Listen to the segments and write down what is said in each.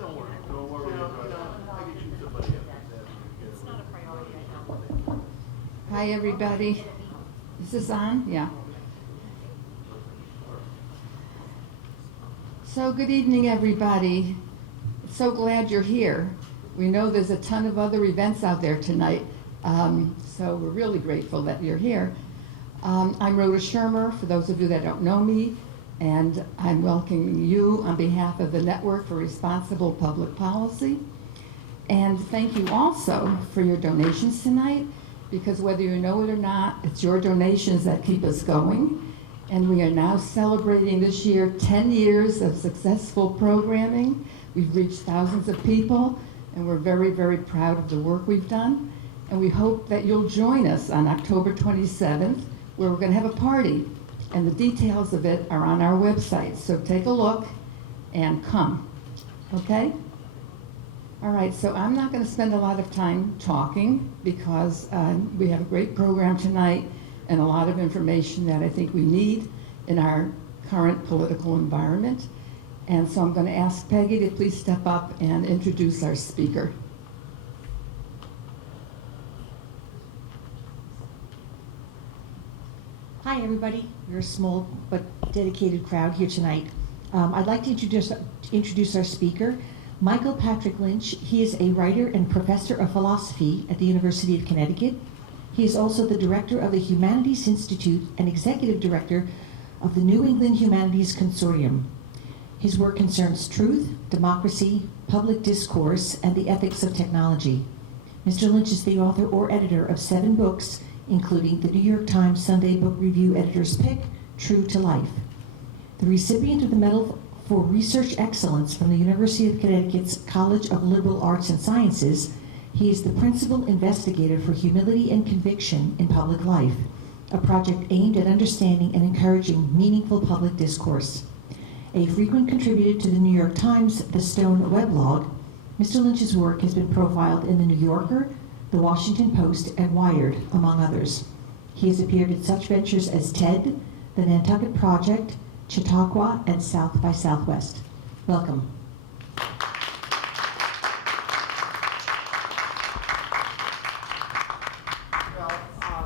Don't worry. Don't worry about it. I can shoot somebody else. It's not a priority right now. Hi, everybody. Is this on? Yeah. So good evening, everybody. So glad you're here. We know there's a ton of other events out there tonight, so we're really grateful that you're here. I'm Rhoda Shermer, for those of you that don't know me, and I'm welcoming you on behalf of the Network for Responsible Public Policy. And thank you also for your donations tonight, because whether you know it or not, it's your donations that keep us going. And we are now celebrating this year 10 years of successful programming. We've reached thousands of people, and we're very, very proud of the work we've done. And we hope that you'll join us on October 27th, where we're going to have a party. And the details of it are on our website. So take a look and come, okay? All right, so I'm not going to spend a lot of time talking because we have a great program tonight and a lot of information that I think we need in our current political environment. And so I'm going to ask Peggy to please step up and introduce our speaker. Hi, everybody. We're a small but dedicated crowd here tonight. I'd like to introduce our speaker, Michael Patrick Lynch. He is a writer and professor of philosophy at the University of Connecticut. He is also the director of the Humanities Institute and executive director of the New England Humanities Consortium. His work concerns truth, democracy, public discourse, and the ethics of technology. Mr. Lynch is the author or editor of 7 books, including the New York Times Sunday Book Review Editor's Pick, True to Life. The recipient of the Medal for Research Excellence from the University of Connecticut's College of Liberal Arts and Sciences, he is the principal investigator for Humility and Conviction in Public Life, a project aimed at understanding and encouraging meaningful public discourse. A frequent contributor to the New York Times, The Stone weblog, Mr. Lynch's work has been profiled in The New Yorker, The Washington Post, and Wired, among others. He has appeared in such ventures as TED, The Nantucket Project, Chautauqua, and South by Southwest. Welcome.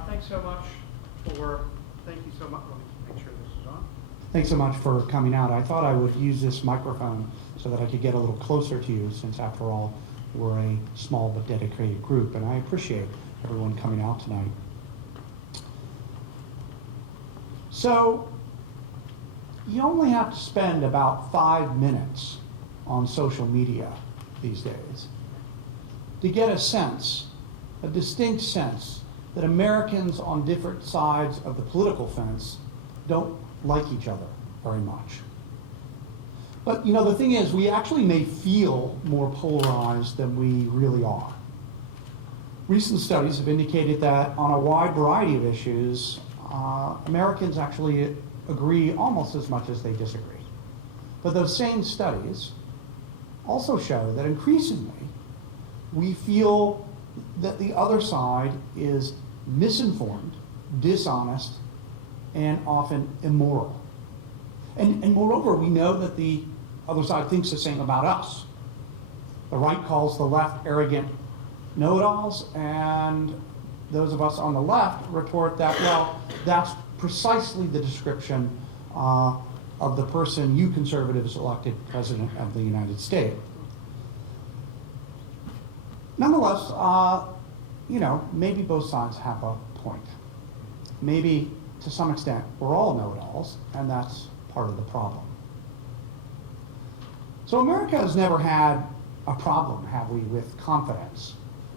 Thanks so much thank you so much. Let me make sure this is on. Thanks so much for coming out. I thought I would use this microphone so that I could get a little closer to you, since after all, we're a small but dedicated group, and I appreciate everyone coming out tonight. So, you only have to spend about 5 minutes on social media these days to get a sense, a distinct sense, that Americans on different sides of the political fence don't like each other very much. But the thing is, we actually may feel more polarized than we really are. Recent studies have indicated that on a wide variety of issues, Americans actually agree almost as much as they disagree. But those same studies also show that increasingly we feel that the other side is misinformed, dishonest, and often immoral. And moreover, we know that the other side thinks the same about us. The right calls the left arrogant know-it-alls, and those of us on the left retort that, well, that's precisely the description of the person you conservatives elected president of the United States. Nonetheless, maybe both sides have a point. Maybe, to some extent, we're all know-it-alls, and that's part of the problem. So America has never had a problem, have we, with confidence.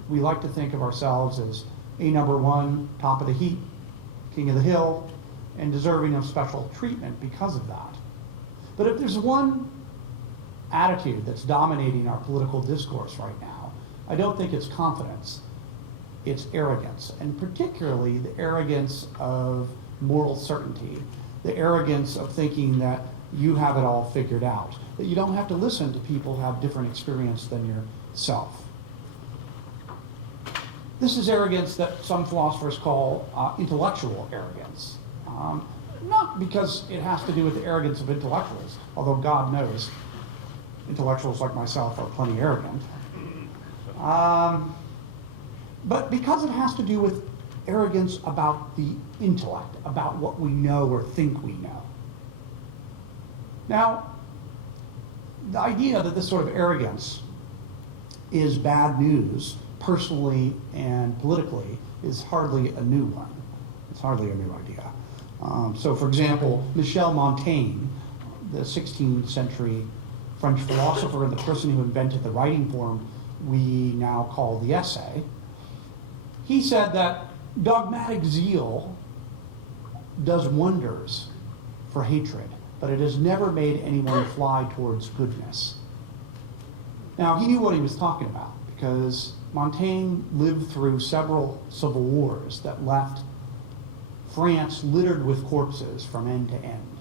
We like to think of ourselves as a number one, top of the heap, king of the hill, and deserving of special treatment because of that. But if there's one attitude that's dominating our political discourse right now, I don't think it's confidence. It's arrogance, and particularly the arrogance of moral certainty, the arrogance of thinking that you have it all figured out, that you don't have to listen to people who have different experience than yourself. This is arrogance that some philosophers call intellectual arrogance. Not because it has to do with the arrogance of intellectuals, although God knows intellectuals like myself are plenty arrogant. But because it has to do with arrogance about the intellect, about what we know or think we know. Now, the idea that this sort of arrogance is bad news, personally and politically, is hardly a new one. It's hardly a new idea. So, for example, Michel Montaigne, the 16th century French philosopher and the person who invented the writing form we now call the essay, he said that dogmatic zeal does wonders for hatred, but it has never made anyone fly towards goodness. Now, he knew what he was talking about because Montaigne lived through several civil wars that left France littered with corpses from end to end.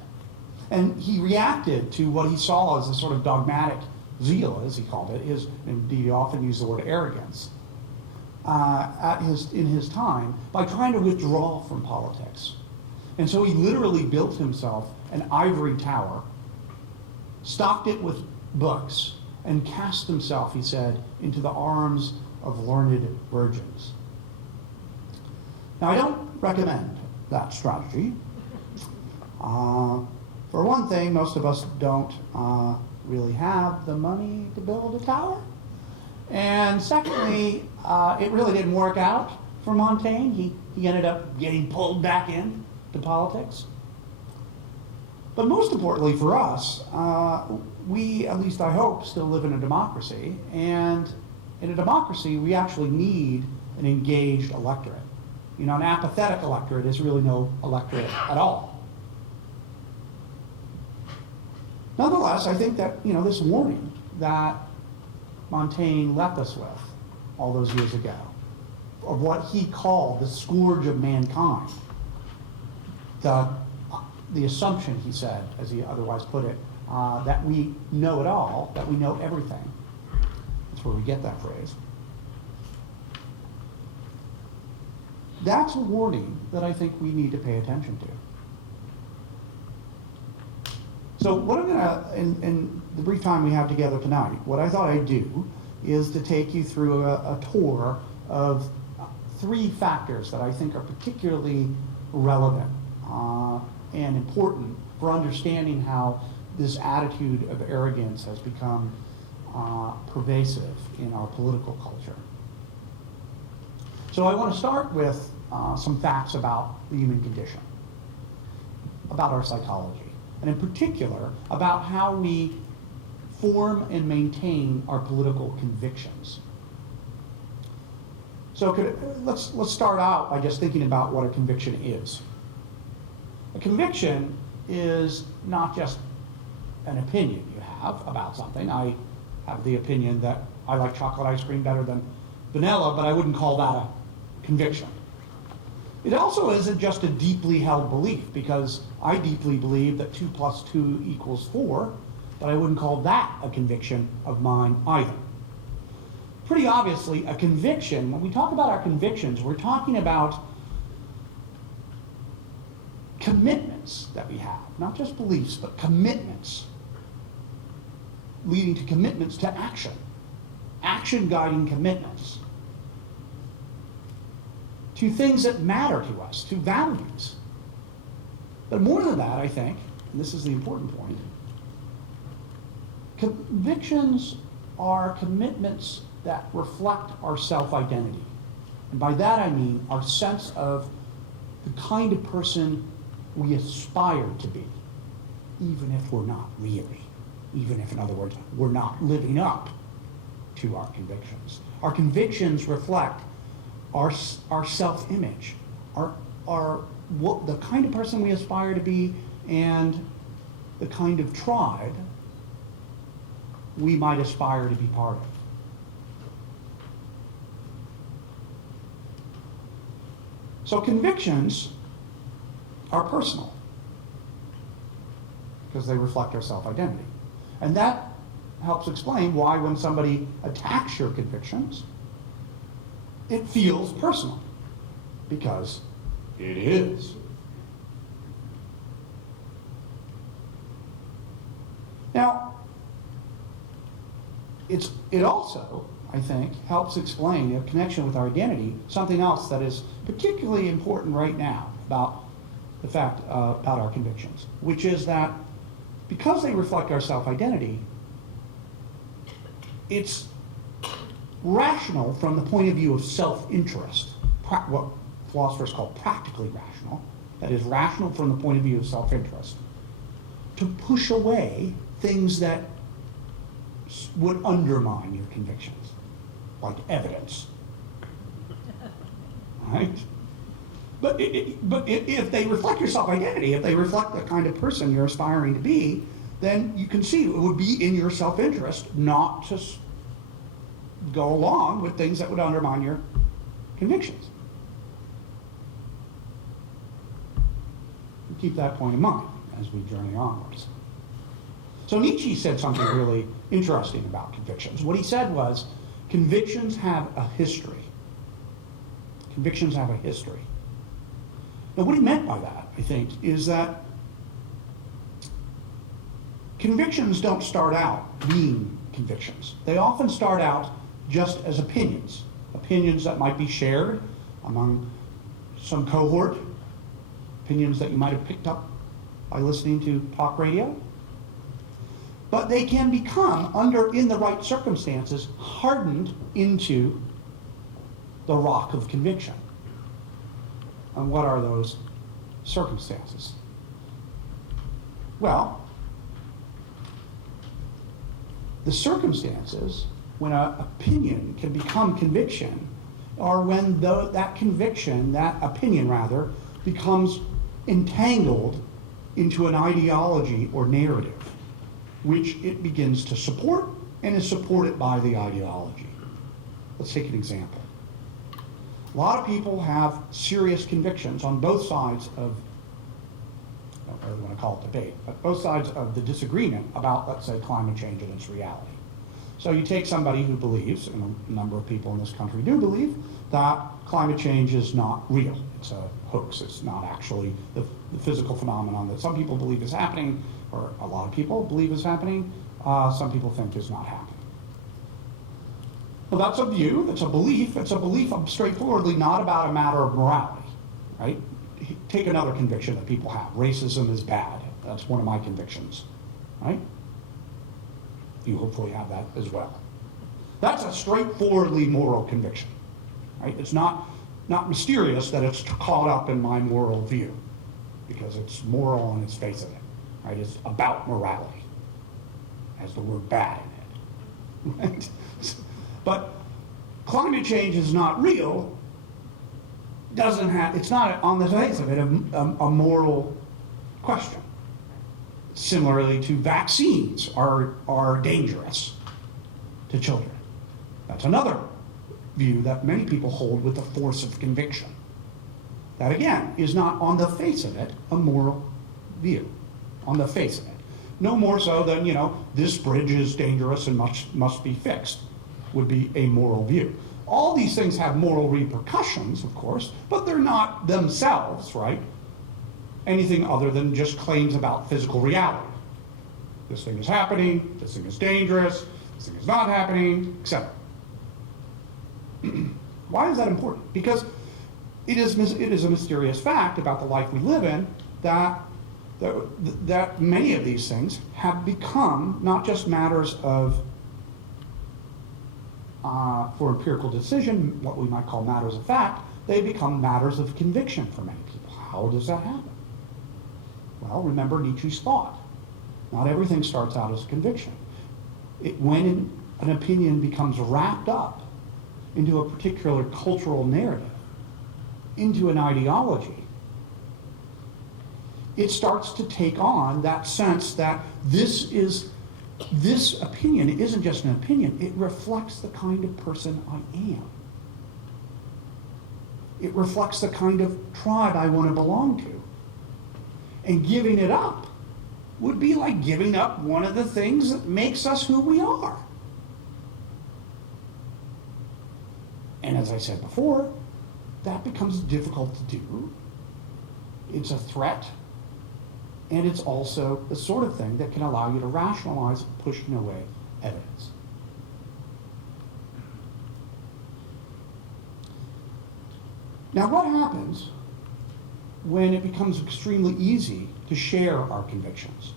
And he reacted to what he saw as a sort of dogmatic zeal, as he called it, indeed he often used the word arrogance, in his time by trying to withdraw from politics. And so he literally built himself an ivory tower, stocked it with books, and cast himself, he said, into the arms of learned virgins. Now, I don't recommend that strategy. For one thing, most of us don't really have the money to build a tower. And secondly, it really didn't work out for Montaigne. He ended up getting pulled back into politics. But most importantly for us, we, at least I hope, still live in a democracy. And in a democracy, we actually need an engaged electorate. You know, an apathetic electorate is really no electorate at all. Nonetheless, I think that, you know, this warning that Montaigne left us with all those years ago, of what he called the scourge of mankind, the assumption, he said, as he otherwise put it, that we know it all, that we know everything. That's where we get that phrase. That's a warning that I think we need to pay attention to. So what I'm going to, in the brief time we have together tonight, what I thought I'd do is to take you through a tour of three factors that I think are particularly relevant and important for understanding how this attitude of arrogance has become pervasive in our political culture. So I want to start with some facts about the human condition, about our psychology, and in particular about how we form and maintain our political convictions. So let's start out by just thinking about what a conviction is. A conviction is not just an opinion you have about something. I have the opinion that I like chocolate ice cream better than vanilla, but I wouldn't call that a conviction. It also isn't just a deeply held belief, because I deeply believe that 2 + 2 = 4, but I wouldn't call that a conviction of mine either. Pretty obviously, a conviction, when we talk about our convictions, we're talking about commitments that we have, not just beliefs, but commitments, leading to commitments to action, action guiding commitments, to things that matter to us, to values. But more than that, I think, and this is the important point, convictions are commitments that reflect our self-identity. And by that I mean our sense of the kind of person we aspire to be, even if we're not really. Even if, in other words, we're not living up to our convictions. Our convictions reflect our self-image, the kind of person we aspire to be, and the kind of tribe we might aspire to be part of. So convictions are personal because they reflect our self-identity. And that helps explain why when somebody attacks your convictions, it feels personal, because it is. Now, it also, I think, helps explain a connection with our identity, something else that is particularly important right now about the fact about our convictions, which is that because they reflect our self-identity, it's rational from the point of view of self-interest, what philosophers call practically rational, that is rational from the point of view of self-interest, to push away things that would undermine your convictions, like evidence, right? But if they reflect your self-identity, if they reflect the kind of person you're aspiring to be, then you can see it would be in your self-interest not to go along with things that would undermine your convictions. Keep that point in mind as we journey onwards. So Nietzsche said something really interesting about convictions. What he said was, convictions have a history. Convictions have a history. Now what he meant by that, I think, is that convictions don't start out being convictions. They often start out just as opinions. Opinions that might be shared among some cohort, opinions that you might have picked up by listening to talk radio. But they can become, in the right circumstances, hardened into the rock of conviction. And what are those circumstances? Well, the circumstances when an opinion can become conviction are when that conviction, that opinion rather, becomes entangled into an ideology or narrative, which it begins to support and is supported by the ideology. Let's take an example. A lot of people have serious convictions on both sides of, I don't really want to call it debate, but both sides of the disagreement about, let's say, climate change and its reality. So you take somebody who believes, and a number of people in this country do believe, that climate change is not real. It's a hoax. It's not actually the physical phenomenon that some people believe is happening, or a lot of people believe is happening, some people think is not happening. Well, that's a view, that's a belief. It's a belief straightforwardly not about a matter of morality, right? Take another conviction that people have. Racism is bad. That's one of my convictions, right? You hopefully have that as well. That's a straightforwardly moral conviction, right? It's not mysterious that it's caught up in my moral view, because it's moral on its face of it, right? It's about morality, has the word bad in it, right? But climate change is not real, it's not on the face of it a moral question. Similarly to vaccines are dangerous to children. That's another view that many people hold with the force of conviction. That again is not on the face of it a moral view, on the face of it. No more so than, this bridge is dangerous and must be fixed would be a moral view. All these things have moral repercussions, of course, but they're not themselves, right, anything other than just claims about physical reality. This thing is happening, this thing is dangerous, this thing is not happening, etc. Why is that important? Because it is a mysterious fact about the life we live in that many of these things have become not just matters of for empirical decision, what we might call matters of fact, they become matters of conviction for many people. How does that happen? Well, remember Nietzsche's thought. Not everything starts out as a conviction. When an opinion becomes wrapped up into a particular cultural narrative, into an ideology, it starts to take on that sense that this opinion isn't just an opinion, it reflects the kind of person I am. It reflects the kind of tribe I want to belong to. And giving it up would be like giving up one of the things that makes us who we are. And as I said before, that becomes difficult to do. It's a threat. And it's also the sort of thing that can allow you to rationalize pushing away evidence. Now, what happens when it becomes extremely easy to share our convictions?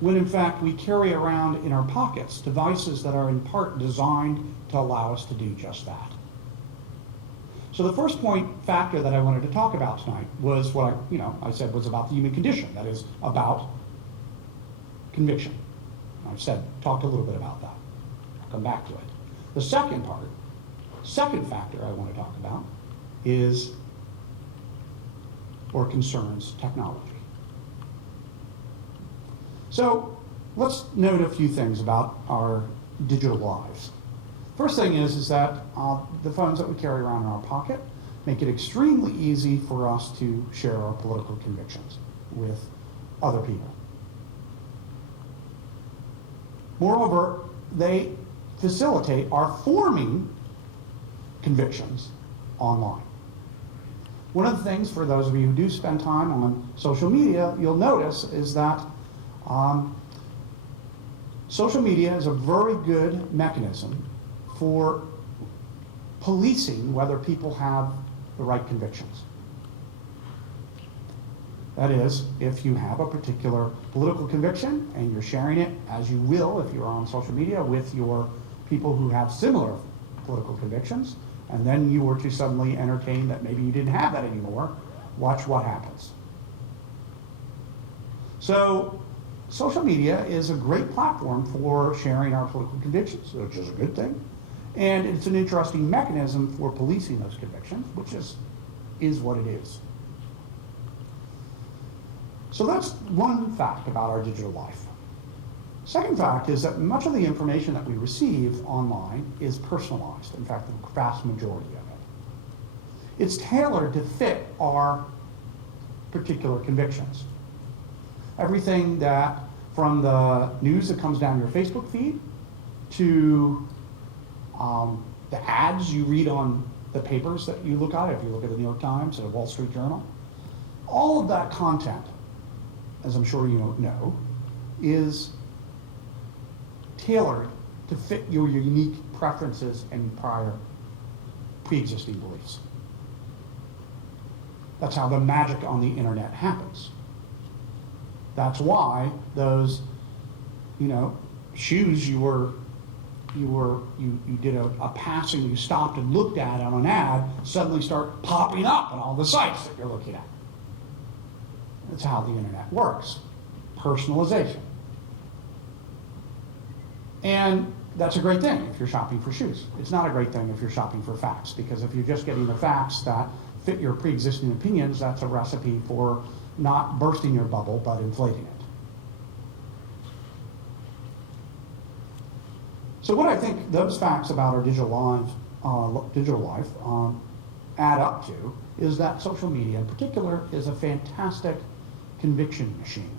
When in fact we carry around in our pockets devices that are in part designed to allow us to do just that. So the first factor that I wanted to talk about tonight was what I said was about the human condition, that is about conviction. I've talked a little bit about that. I'll come back to it. The second factor I want to talk about concerns technology. So let's note a few things about our digital lives. First thing is that the phones that we carry around in our pocket make it extremely easy for us to share our political convictions with other people. Moreover, they facilitate our forming convictions online. One of the things, for those of you who do spend time on social media, you'll notice is that social media is a very good mechanism for policing whether people have the right convictions. That is, if you have a particular political conviction and you're sharing it, as you will if you're on social media, with your people who have similar political convictions, and then you were to suddenly entertain that maybe you didn't have that anymore, watch what happens. So, social media is a great platform for sharing our political convictions, which is a good thing. And it's an interesting mechanism for policing those convictions, which is what it is. So that's one fact about our digital life. Second fact is that much of the information that we receive online is personalized. In fact, the vast majority of it. It's tailored to fit our particular convictions. Everything that, from the news that comes down your Facebook feed, to the ads you read on the papers that you look at, if you look at the New York Times or the Wall Street Journal, all of that content, as I'm sure you know, is tailored to fit your unique preferences and prior pre-existing beliefs. That's how the magic on the internet happens. That's why those, shoes you did a passing, you stopped and looked at on an ad, suddenly start popping up on all the sites that you're looking at. That's how the internet works. Personalization. And that's a great thing if you're shopping for shoes. It's not a great thing if you're shopping for facts, because if you're just getting the facts that fit your pre-existing opinions, that's a recipe for not bursting your bubble, but inflating it. So what I think those facts about our digital life add up to is that social media in particular is a fantastic conviction machine.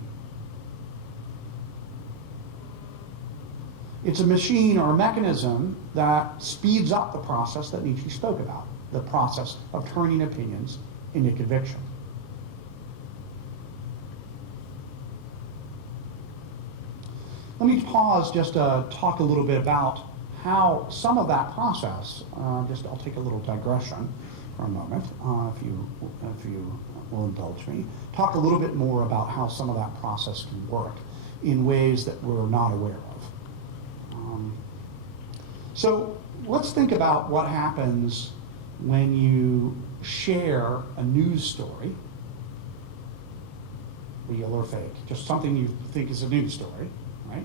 It's a machine or a mechanism that speeds up the process that Nietzsche spoke about, the process of turning opinions into conviction. Let me pause just to talk a little bit about how some of that process, I'll take a little digression for a moment, if you will indulge me, talk a little bit more about how some of that process can work in ways that we're not aware of. So let's think about what happens when you share a news story, real or fake, just something you think is a news story, right?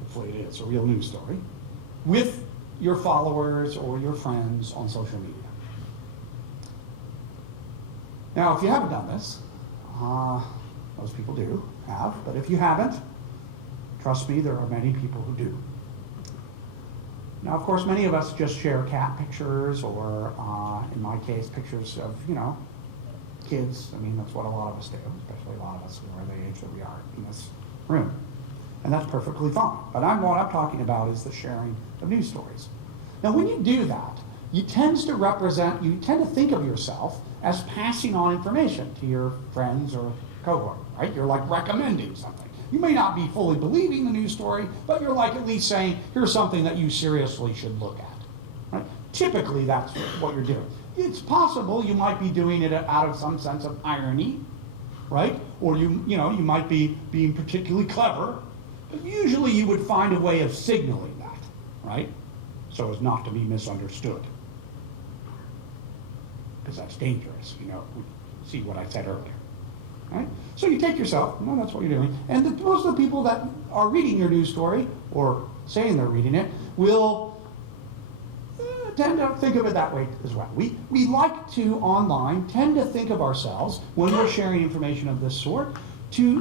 Hopefully it is a real news story, with your followers or your friends on social media. Now, if you haven't done this, most people have, but if you haven't, trust me, there are many people who do. Now, of course, many of us just share cat pictures, or in my case, pictures of, kids. I mean, that's what a lot of us do, especially a lot of us who are the age that we are in this room. And that's perfectly fine. But what I'm talking about is the sharing of news stories. Now, when you do that, you tend to think of yourself as passing on information to your friends or cohort, right? You're like recommending something. You may not be fully believing the news story, but you're like at least saying, here's something that you seriously should look at, right? Typically, that's what you're doing. it's possible you might be doing it out of some sense of irony, right? Or you might be being particularly clever, but usually you would find a way of signaling that, right? So as not to be misunderstood. Because that's dangerous, see what I said earlier, right? So you take yourself, no, that's what you're doing, and most of the people that are reading your news story, or saying they're reading it, will tend to think of it that way as well. We like to, online, tend to think of ourselves, when we're sharing information of this sort,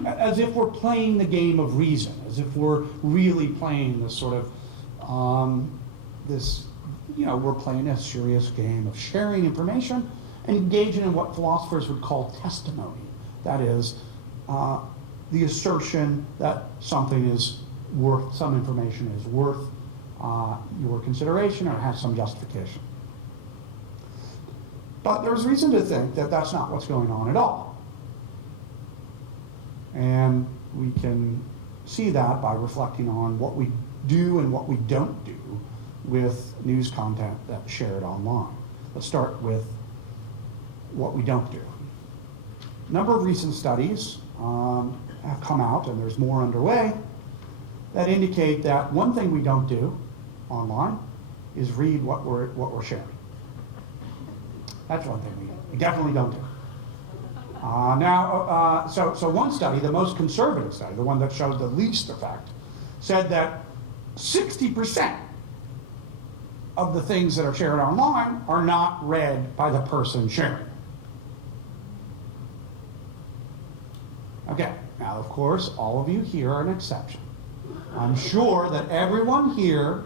as if we're playing the game of reason, as if we're really playing this sort of, we're playing a serious game of sharing information and engaging in what philosophers would call testimony. That is, the assertion that some information is worth your consideration or has some justification. But there's reason to think that that's not what's going on at all. And we can see that by reflecting on what we do and what we don't do with news content that's shared online. Let's start with what we don't do. A number of recent studies have come out, and there's more underway, that indicate that one thing we don't do online is read what we're sharing. That's one thing we definitely don't do. So one study, the most conservative study, the one that showed the least effect, said that 60% of the things that are shared online are not read by the person sharing. Okay, now of course, all of you here are an exception. I'm sure that everyone here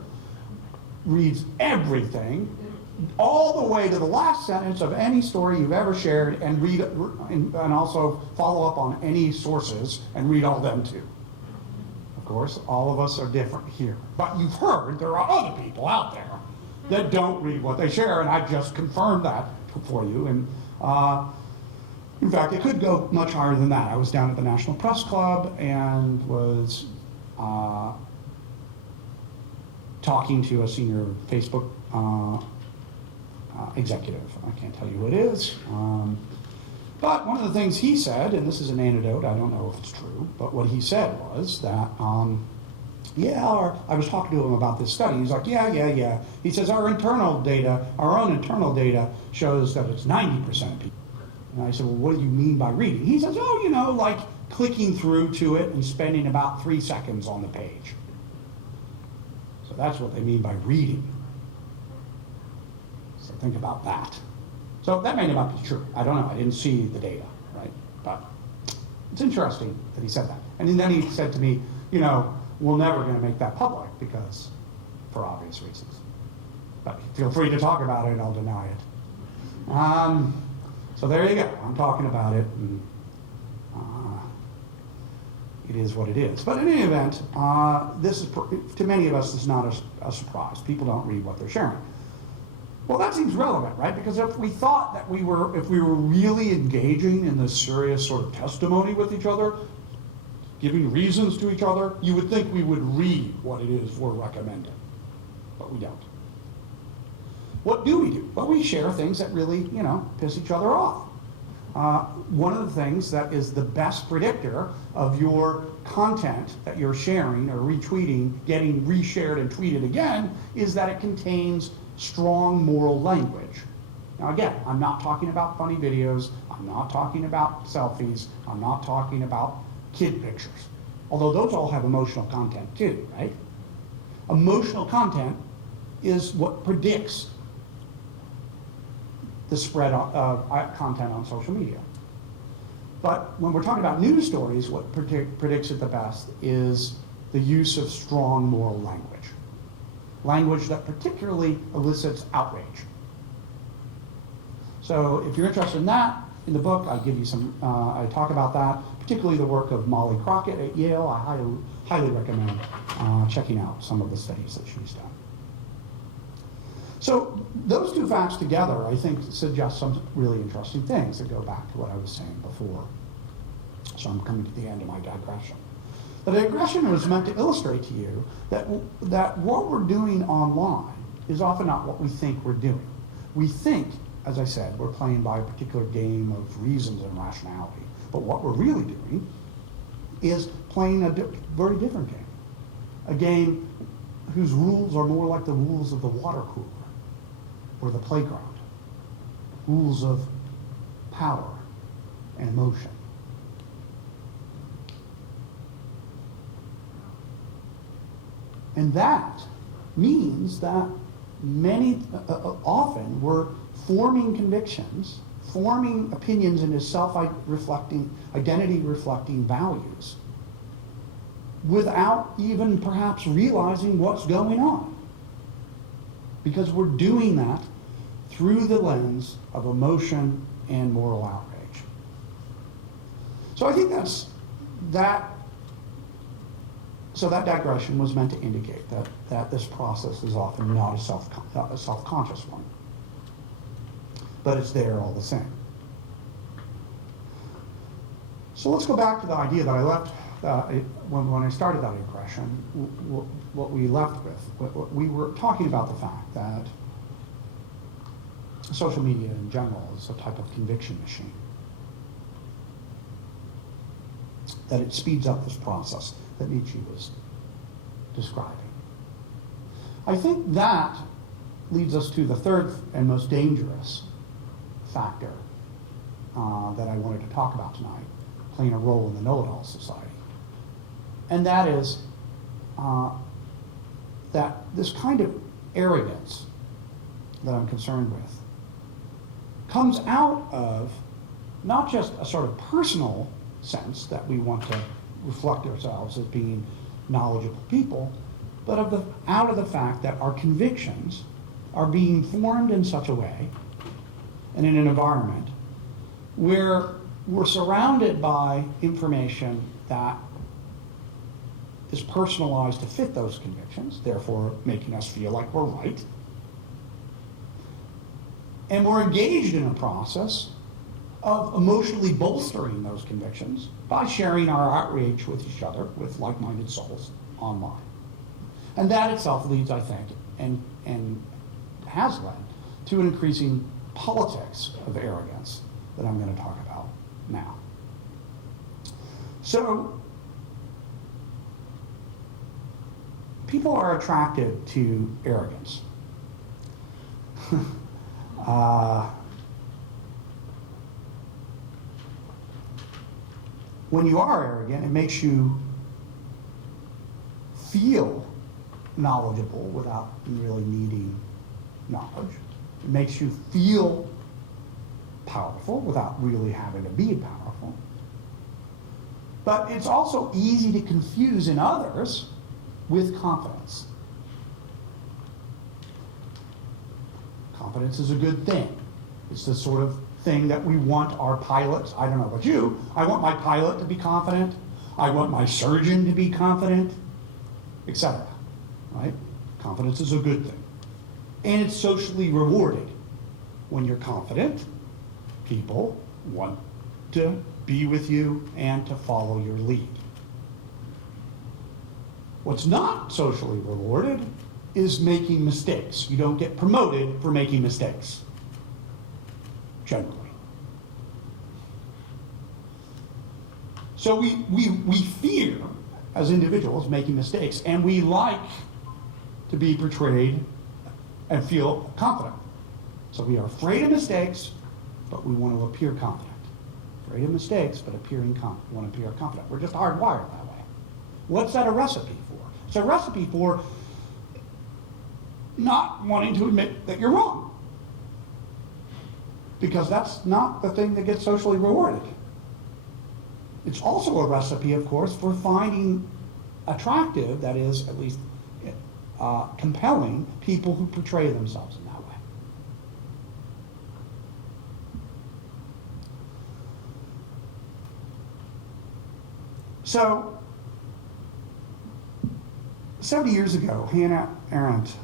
reads everything, all the way to the last sentence of any story you've ever shared, and read and also follow up on any sources and read all them too. Of course, all of us are different here. But you've heard there are other people out there that don't read what they share, and I just confirmed that for you. And in fact, it could go much higher than that. I was down at the National Press Club and was talking to a senior Facebook executive. I can't tell you who it is. But one of the things he said, and this is an anecdote, I don't know if it's true, but what he said was that, I was talking to him about this study. He's like, yeah. He says, our own internal data shows that it's 90% of people. And I said, well, what do you mean by reading? He says, like clicking through to it and spending about 3 seconds on the page. So that's what they mean by reading. So think about that. So that may not be true. I don't know. I didn't see the data, right? But it's interesting that he said that. And then he said to me, we're never going to make that public because, for obvious reasons. But feel free to talk about it, I'll deny it. So there you go. I'm talking about it, and it is what it is. But in any event, this is, to many of us, this is not a surprise. People don't read what they're sharing. Well, that seems relevant, right? Because if we thought that if we were really engaging in this serious sort of testimony with each other, giving reasons to each other, you would think we would read what it is we're recommending. But we don't. What do we do? Well, we share things that really, piss each other off. One of the things that is the best predictor of your content that you're sharing or retweeting, getting reshared and tweeted again, is that it contains strong moral language. Now again, I'm not talking about funny videos, I'm not talking about selfies, I'm not talking about kid pictures. Although those all have emotional content too, right? Emotional content is what predicts the spread of content on social media. But when we're talking about news stories, what predicts it the best is the use of strong moral language. Language that particularly elicits outrage. So if you're interested in that, in the book, I give you some, I talk about that, particularly the work of Molly Crockett at Yale. I highly recommend checking out some of the studies that she's done. So those two facts together, I think, suggest some really interesting things that go back to what I was saying before. So I'm coming to the end of my digression. The digression was meant to illustrate to you that what we're doing online is often not what we think we're doing. We think as I said, we're playing by a particular game of reasons and rationality. But what we're really doing is playing a very different game. A game whose rules are more like the rules of the water cooler or the playground. Rules of power and emotion. And that means that often we're forming convictions, forming opinions into self-reflecting, identity-reflecting values without even perhaps realizing what's going on. Because we're doing that through the lens of emotion and moral outrage. So I think that digression was meant to indicate that this process is often not a self-conscious one. But it's there all the same. So let's go back to the idea that I left when I started that digression, what we left with. We were talking about the fact that social media in general is a type of conviction machine. That it speeds up this process that Nietzsche was describing. I think that leads us to the third and most dangerous factor that I wanted to talk about tonight, playing a role in the know-it-all society. And that is that this kind of arrogance that I'm concerned with comes out of not just a sort of personal sense that we want to reflect ourselves as being knowledgeable people, but out of the fact that our convictions are being formed in such a way and in an environment where we're surrounded by information that is personalized to fit those convictions, therefore making us feel like we're right. And we're engaged in a process of emotionally bolstering those convictions by sharing our outrage with each other, with like-minded souls online. And that itself leads, I think, and has led to an increasing politics of arrogance that I'm going to talk about now. So, people are attracted to arrogance. When you are arrogant, it makes you feel knowledgeable without really needing knowledge. It makes you feel powerful without really having to be powerful. But it's also easy to confuse in others with confidence. Confidence is a good thing. It's the sort of thing that we want our pilots. I don't know about you. I want my pilot to be confident. I want my surgeon to be confident, etc. Right? Confidence is a good thing. And it's socially rewarded. When you're confident, people want to be with you and to follow your lead. What's not socially rewarded is making mistakes. You don't get promoted for making mistakes, generally. So we fear, as individuals, making mistakes, and we like to be portrayed and feel confident. So we are afraid of mistakes, but we want to appear confident. Afraid of mistakes, but want to appear confident. We're just hardwired that way. What's that a recipe for? It's a recipe for not wanting to admit that you're wrong. Because that's not the thing that gets socially rewarded. It's also a recipe, of course, for finding attractive, that is, at least compelling, people who portray themselves in that way. So, 70 years ago, Hannah Arendt,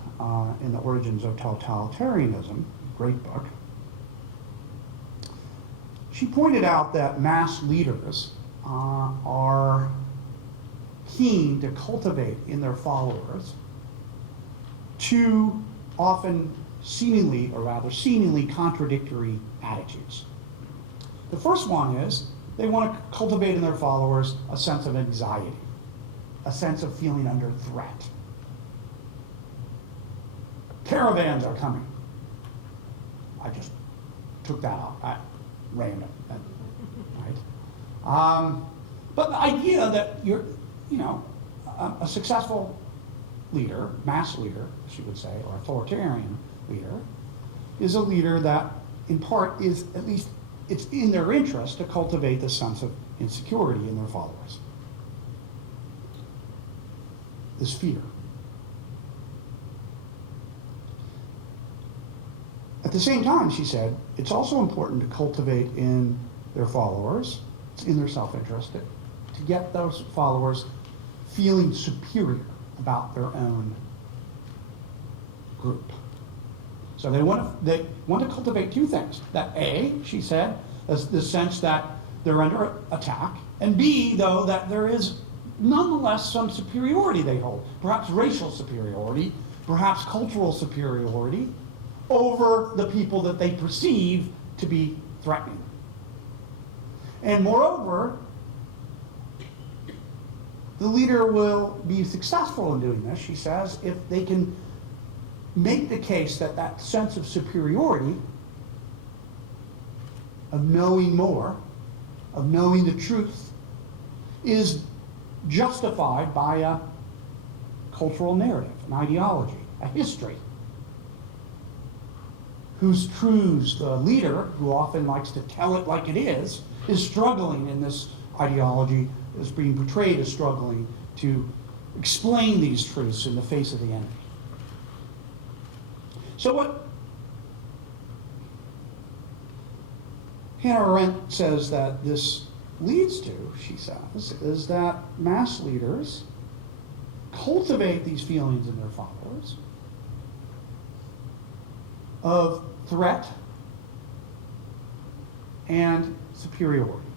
in The Origins of Totalitarianism, great book, she pointed out that mass leaders are keen to cultivate in their followers two often seemingly contradictory attitudes. The first one is they want to cultivate in their followers a sense of anxiety, a sense of feeling under threat. Caravans are coming. I just took that out at random, right? But the idea that you're, a successful leader, mass leader, as you would say, or authoritarian leader, is a leader that, in part, is at least it's in their interest to cultivate the sense of insecurity in their followers. This fear. At the same time, she said, it's also important to cultivate in their followers, it's in their self-interest, to get those followers feeling superior about their own group. So they want to cultivate two things. That A, she said, is the sense that they're under attack, and B, though, that there is nonetheless some superiority they hold, perhaps racial superiority, perhaps cultural superiority, over the people that they perceive to be threatening. And moreover, the leader will be successful in doing this, she says, if they can make the case that that sense of superiority, of knowing more, of knowing the truth, is justified by a cultural narrative, an ideology, a history, whose truths the leader, who often likes to tell it like it is struggling in this ideology, is being portrayed as struggling to explain these truths in the face of the enemy. So what Hannah Arendt says that this leads to, she says, is that mass leaders cultivate these feelings in their followers of threat and superiority,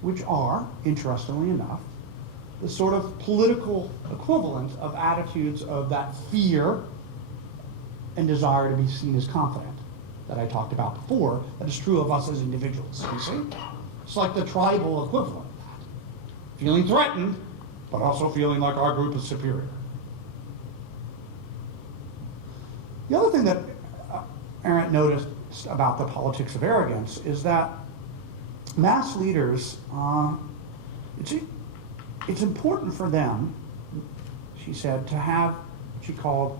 which are, interestingly enough, the sort of political equivalent of attitudes of that fear and desire to be seen as confident that I talked about before, that is true of us as individuals, you see? It's like the tribal equivalent of that. Feeling threatened, but also feeling like our group is superior. The other thing that Arendt noticed about the politics of arrogance is that mass leaders, it's important for them, she said, to have what she called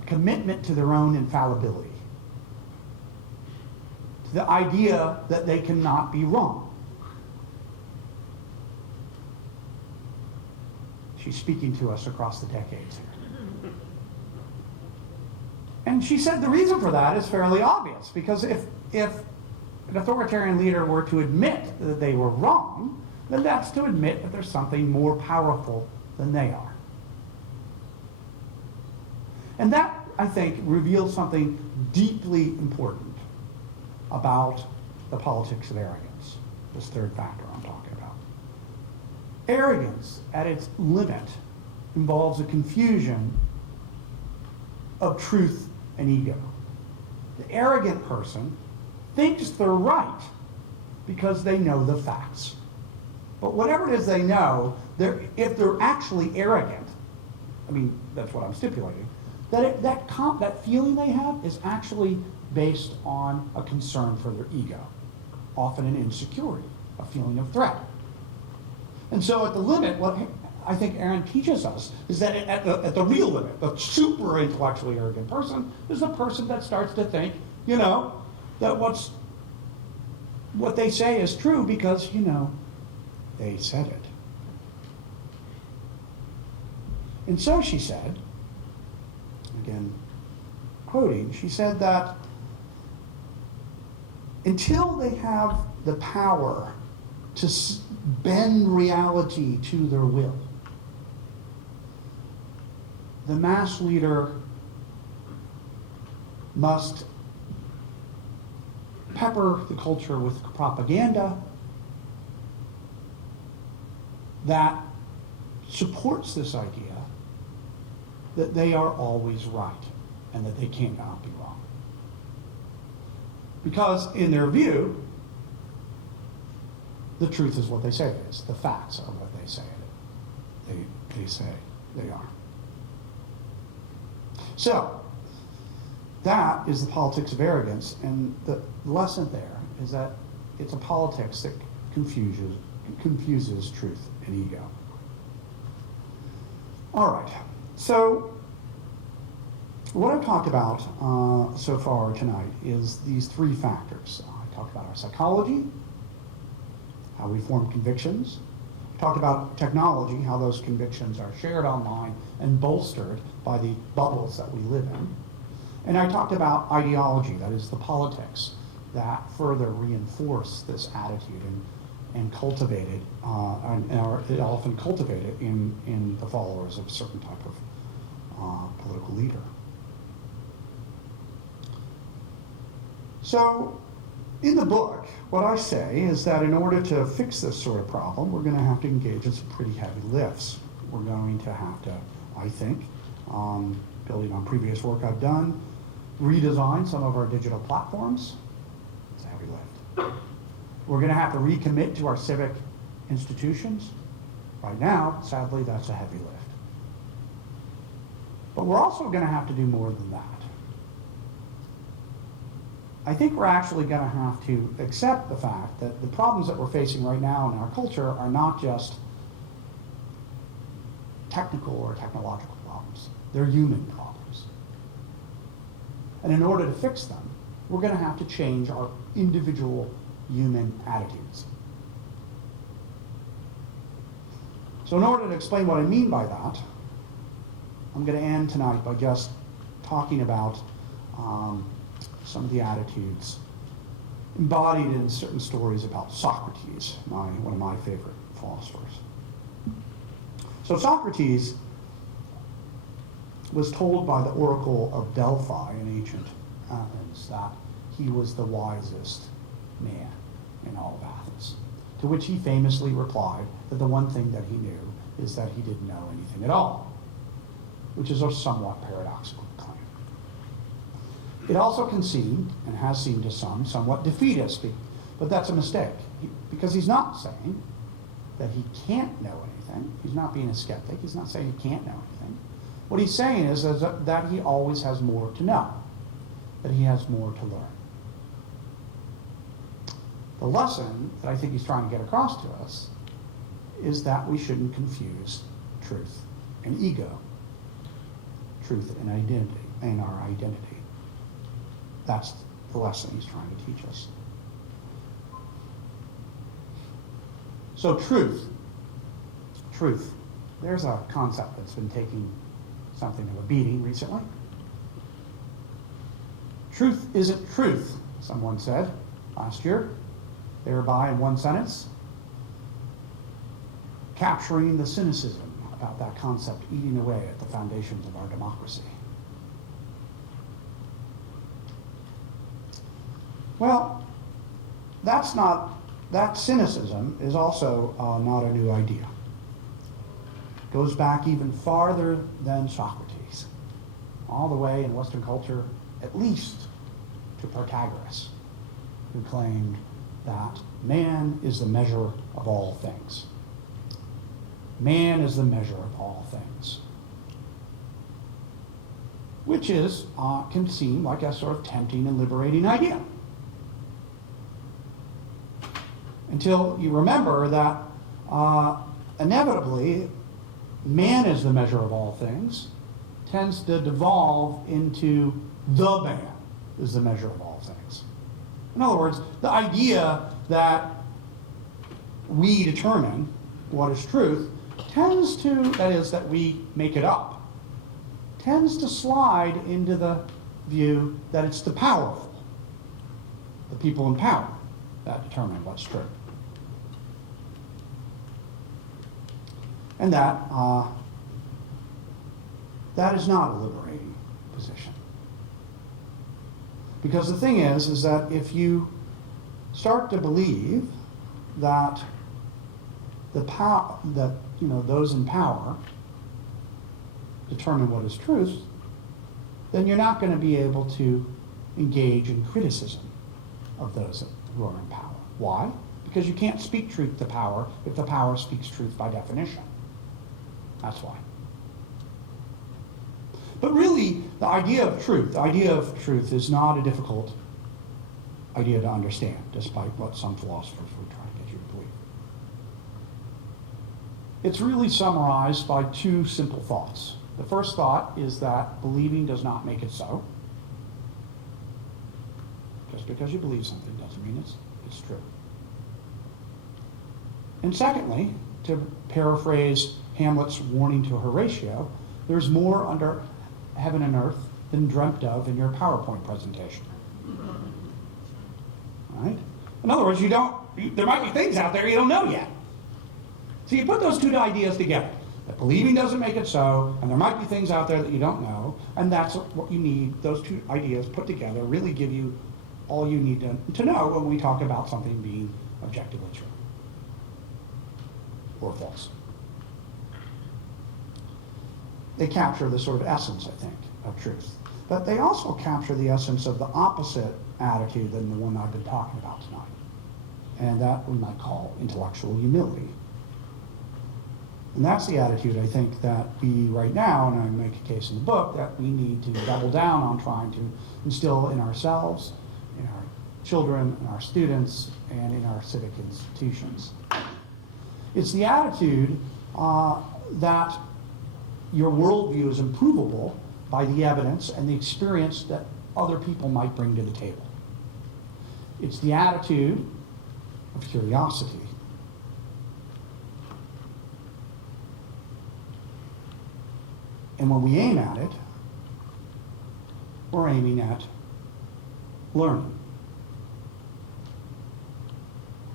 a commitment to their own infallibility, to the idea that they cannot be wrong. She's speaking to us across the decades here. And she said the reason for that is fairly obvious, because if an authoritarian leader were to admit that they were wrong, then that's to admit that there's something more powerful than they are. And that, I think, reveals something deeply important about the politics of arrogance, this third factor I'm talking about. Arrogance, at its limit, involves a confusion of truth and ego. The arrogant person thinks they're right because they know the facts. But whatever it is they know, if they're actually arrogant, I mean, that's what I'm stipulating, that feeling they have is actually based on a concern for their ego, often an insecurity, a feeling of threat. And so at the limit, what I think Arendt teaches us is that at the real limit, the super intellectually arrogant person is the person that starts to think, that what they say is true because, they said it. And so she said, again, quoting, she said that until they have the power to bend reality to their will, the mass leader must pepper the culture with propaganda that supports this idea that they are always right and that they cannot be wrong. Because in their view, the truth is what they say it is. The facts are what they say they say they are. So, that is the politics of arrogance, and the lesson there is that it's a politics that confuses truth and ego. All right, so what I've talked about so far tonight is these three factors. I talked about our psychology, how we form convictions. I talked about technology, how those convictions are shared online and bolstered by the bubbles that we live in. And I talked about ideology, that is the politics that further reinforce this attitude and cultivate it, and are often cultivated in the followers of a certain type of political leader. So, in the book, what I say is that in order to fix this sort of problem, we're going to have to engage in some pretty heavy lifts. We're going to have to, I think, building on previous work I've done, redesign some of our digital platforms. It's a heavy lift. We're going to have to recommit to our civic institutions. Right now, sadly, that's a heavy lift. But we're also going to have to do more than that. I think we're actually going to have to accept the fact that the problems that we're facing right now in our culture are not just technical or technological problems. They're human problems. And in order to fix them, we're going to have to change our individual human attitudes. So in order to explain what I mean by that, I'm going to end tonight by just talking about some of the attitudes embodied in certain stories about Socrates, one of my favorite philosophers. So Socrates was told by the oracle of Delphi in ancient Athens that he was the wisest man in all of Athens, to which he famously replied that the one thing that he knew is that he didn't know anything at all, which is a somewhat paradoxical claim. It also can seem, and has seemed to some, somewhat defeatist, but that's a mistake, because he's not saying that he can't know anything. He's not being a skeptic. He's not saying he can't know anything. What he's saying is that he always has more to know, that he has more to learn. The lesson that I think he's trying to get across to us is that we shouldn't confuse truth and ego, truth and identity, and our identity. That's the lesson he's trying to teach us. So truth. There's a concept that's been taking something of a beating recently. Truth isn't truth, someone said last year, thereby in one sentence, capturing the cynicism about that concept eating away at the foundations of our democracy. Well, that cynicism is also not a new idea. It goes back even farther than Socrates, all the way in Western culture, at least to Protagoras, who claimed that man is the measure of all things. Man is the measure of all things. Which is, can seem like a sort of tempting and liberating idea. Until you remember that inevitably, man is the measure of all things, tends to devolve into the man is the measure of all things. In other words, the idea that we determine what is truth tends to, that is, that we make it up, tends to slide into the view that it's the powerful, the people in power, that determine what's true. And that is not a liberating position. Because the thing is that if you start to believe that those in power determine what is truth, then you're not going to be able to engage in criticism of those who are in power. Why? Because you can't speak truth to power if the power speaks truth by definition. That's why. But really, the idea of truth is not a difficult idea to understand, despite what some philosophers would try to get you to believe. It's really summarized by two simple thoughts. The first thought is that believing does not make it so. Just because you believe something doesn't mean it's true. And secondly, to paraphrase Hamlet's warning to Horatio, there's more under heaven and earth than dreamt of in your PowerPoint presentation. Right? In other words, there might be things out there you don't know yet. So you put those two ideas together, that believing doesn't make it so, and there might be things out there that you don't know, and that's what you need. Those two ideas put together really give you all you need to know when we talk about something being objectively true or false. They capture the sort of essence, I think, of truth. But they also capture the essence of the opposite attitude than the one I've been talking about tonight. And that we might call intellectual humility. And that's the attitude, I think, that we right now, and I make a case in the book, that we need to double down on trying to instill in ourselves, in our children, in our students, and in our civic institutions. It's the attitude that your worldview is improvable by the evidence and the experience that other people might bring to the table. It's the attitude of curiosity. And when we aim at it, we're aiming at learning.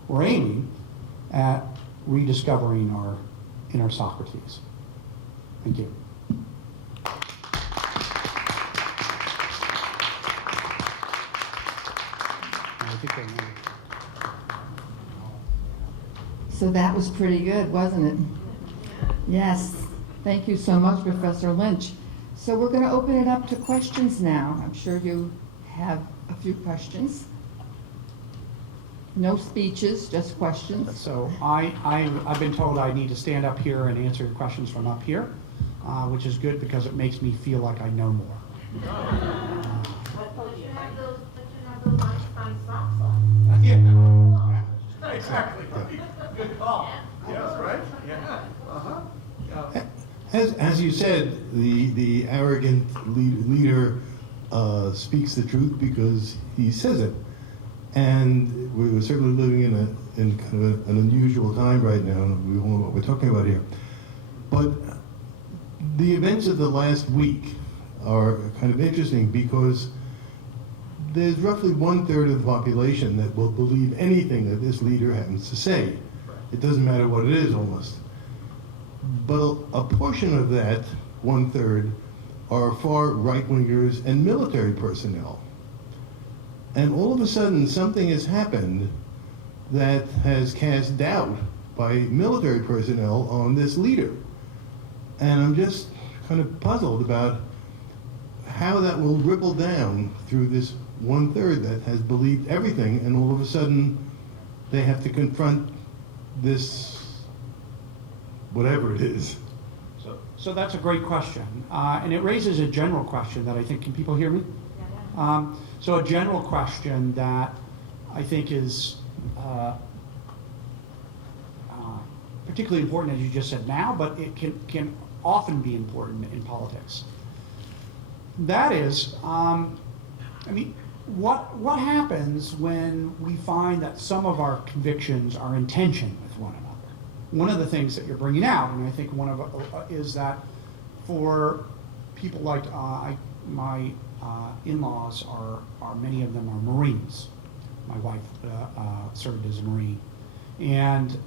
We're aiming at rediscovering our inner Socrates. Thank you. So that was pretty good, wasn't it? Yes. Thank you so much, Professor Lynch. So we're going to open it up to questions now. I'm sure you have a few questions. No speeches, just questions. So I've been told I need to stand up here and answer your questions from up here, which is good because it makes me feel like I know more. But you have those Einstein socks on. Yeah. Exactly. Good call. Yes, right? Yeah. Uh-huh. As you said, the arrogant leader speaks the truth because he says it. And we're certainly living in kind of an unusual time right now, and we all know what we're talking about here. But the events of the last week are kind of interesting because there's roughly 1/3 of the population that will believe anything that this leader happens to say. It doesn't matter what it is, almost. But a portion of that 1/3 are far right-wingers and military personnel. And all of a sudden, something has happened that has cast doubt by military personnel on this leader. And I'm just kind of puzzled about how that will ripple down through this 1/3 that has believed everything, and all of a sudden they have to confront this whatever it is. So that's a great question. And it raises a general question that I think, can people hear me? So a general question that I think is particularly important, as you just said now, but it can often be important in politics. That is, what happens when we find that some of our convictions are in tension with one another? One of the things that you're bringing out, and I think one of is that for people like my in-laws are many of them are Marines. My wife served as a Marine, and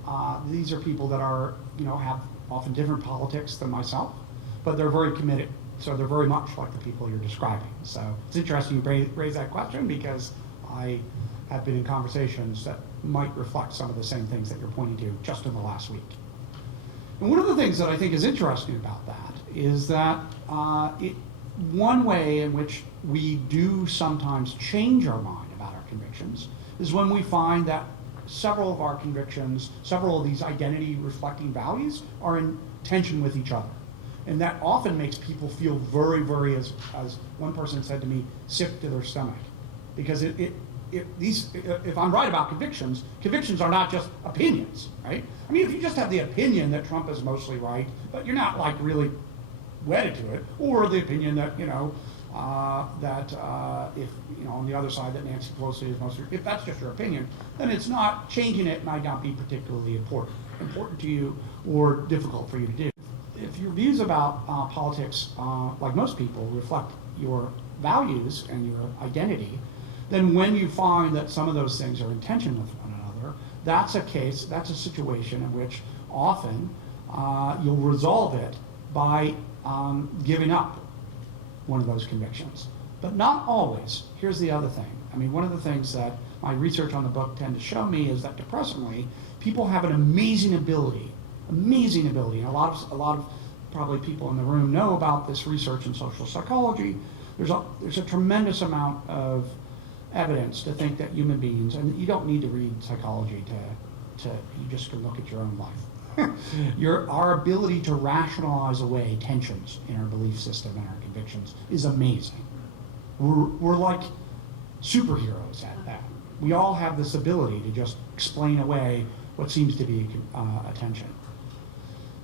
these are people that are have often different politics than myself, but they're very committed. So they're very much like the people you're describing. So it's interesting you raise that question because I have been in conversations that might reflect some of the same things that you're pointing to just in the last week. And one of the things that I think is interesting about that is that one way in which we do sometimes change our mind about our convictions is when we find that several of our convictions, several of these identity reflecting values are in tension with each other. And that often makes people feel very, very, as one person said to me, sick to their stomach. Because if I'm right about convictions, convictions are not just opinions, right? I mean, if you just have the opinion that Trump is mostly right, but you're not like really wedded to it, or the opinion that, if, on the other side that Nancy Pelosi is mostly, if that's just your opinion, then it's not, changing it might not be particularly important to you or difficult for you to do. If your views about politics, like most people, reflect your values and your identity, then when you find that some of those things are in tension with one another, that's a situation in which often you'll resolve it by giving up one of those convictions. But not always. Here's the other thing. I mean, one of the things that my research on the book tend to show me is that depressingly, people have an amazing ability, and a lot of probably people in the room know about this research in social psychology. There's a tremendous amount of evidence to think that human beings, and you don't need to read psychology to you just can look at your own life. Our ability to rationalize away tensions in our belief system and our convictions is amazing. We're like superheroes at that. We all have this ability to just explain away what seems to be a tension.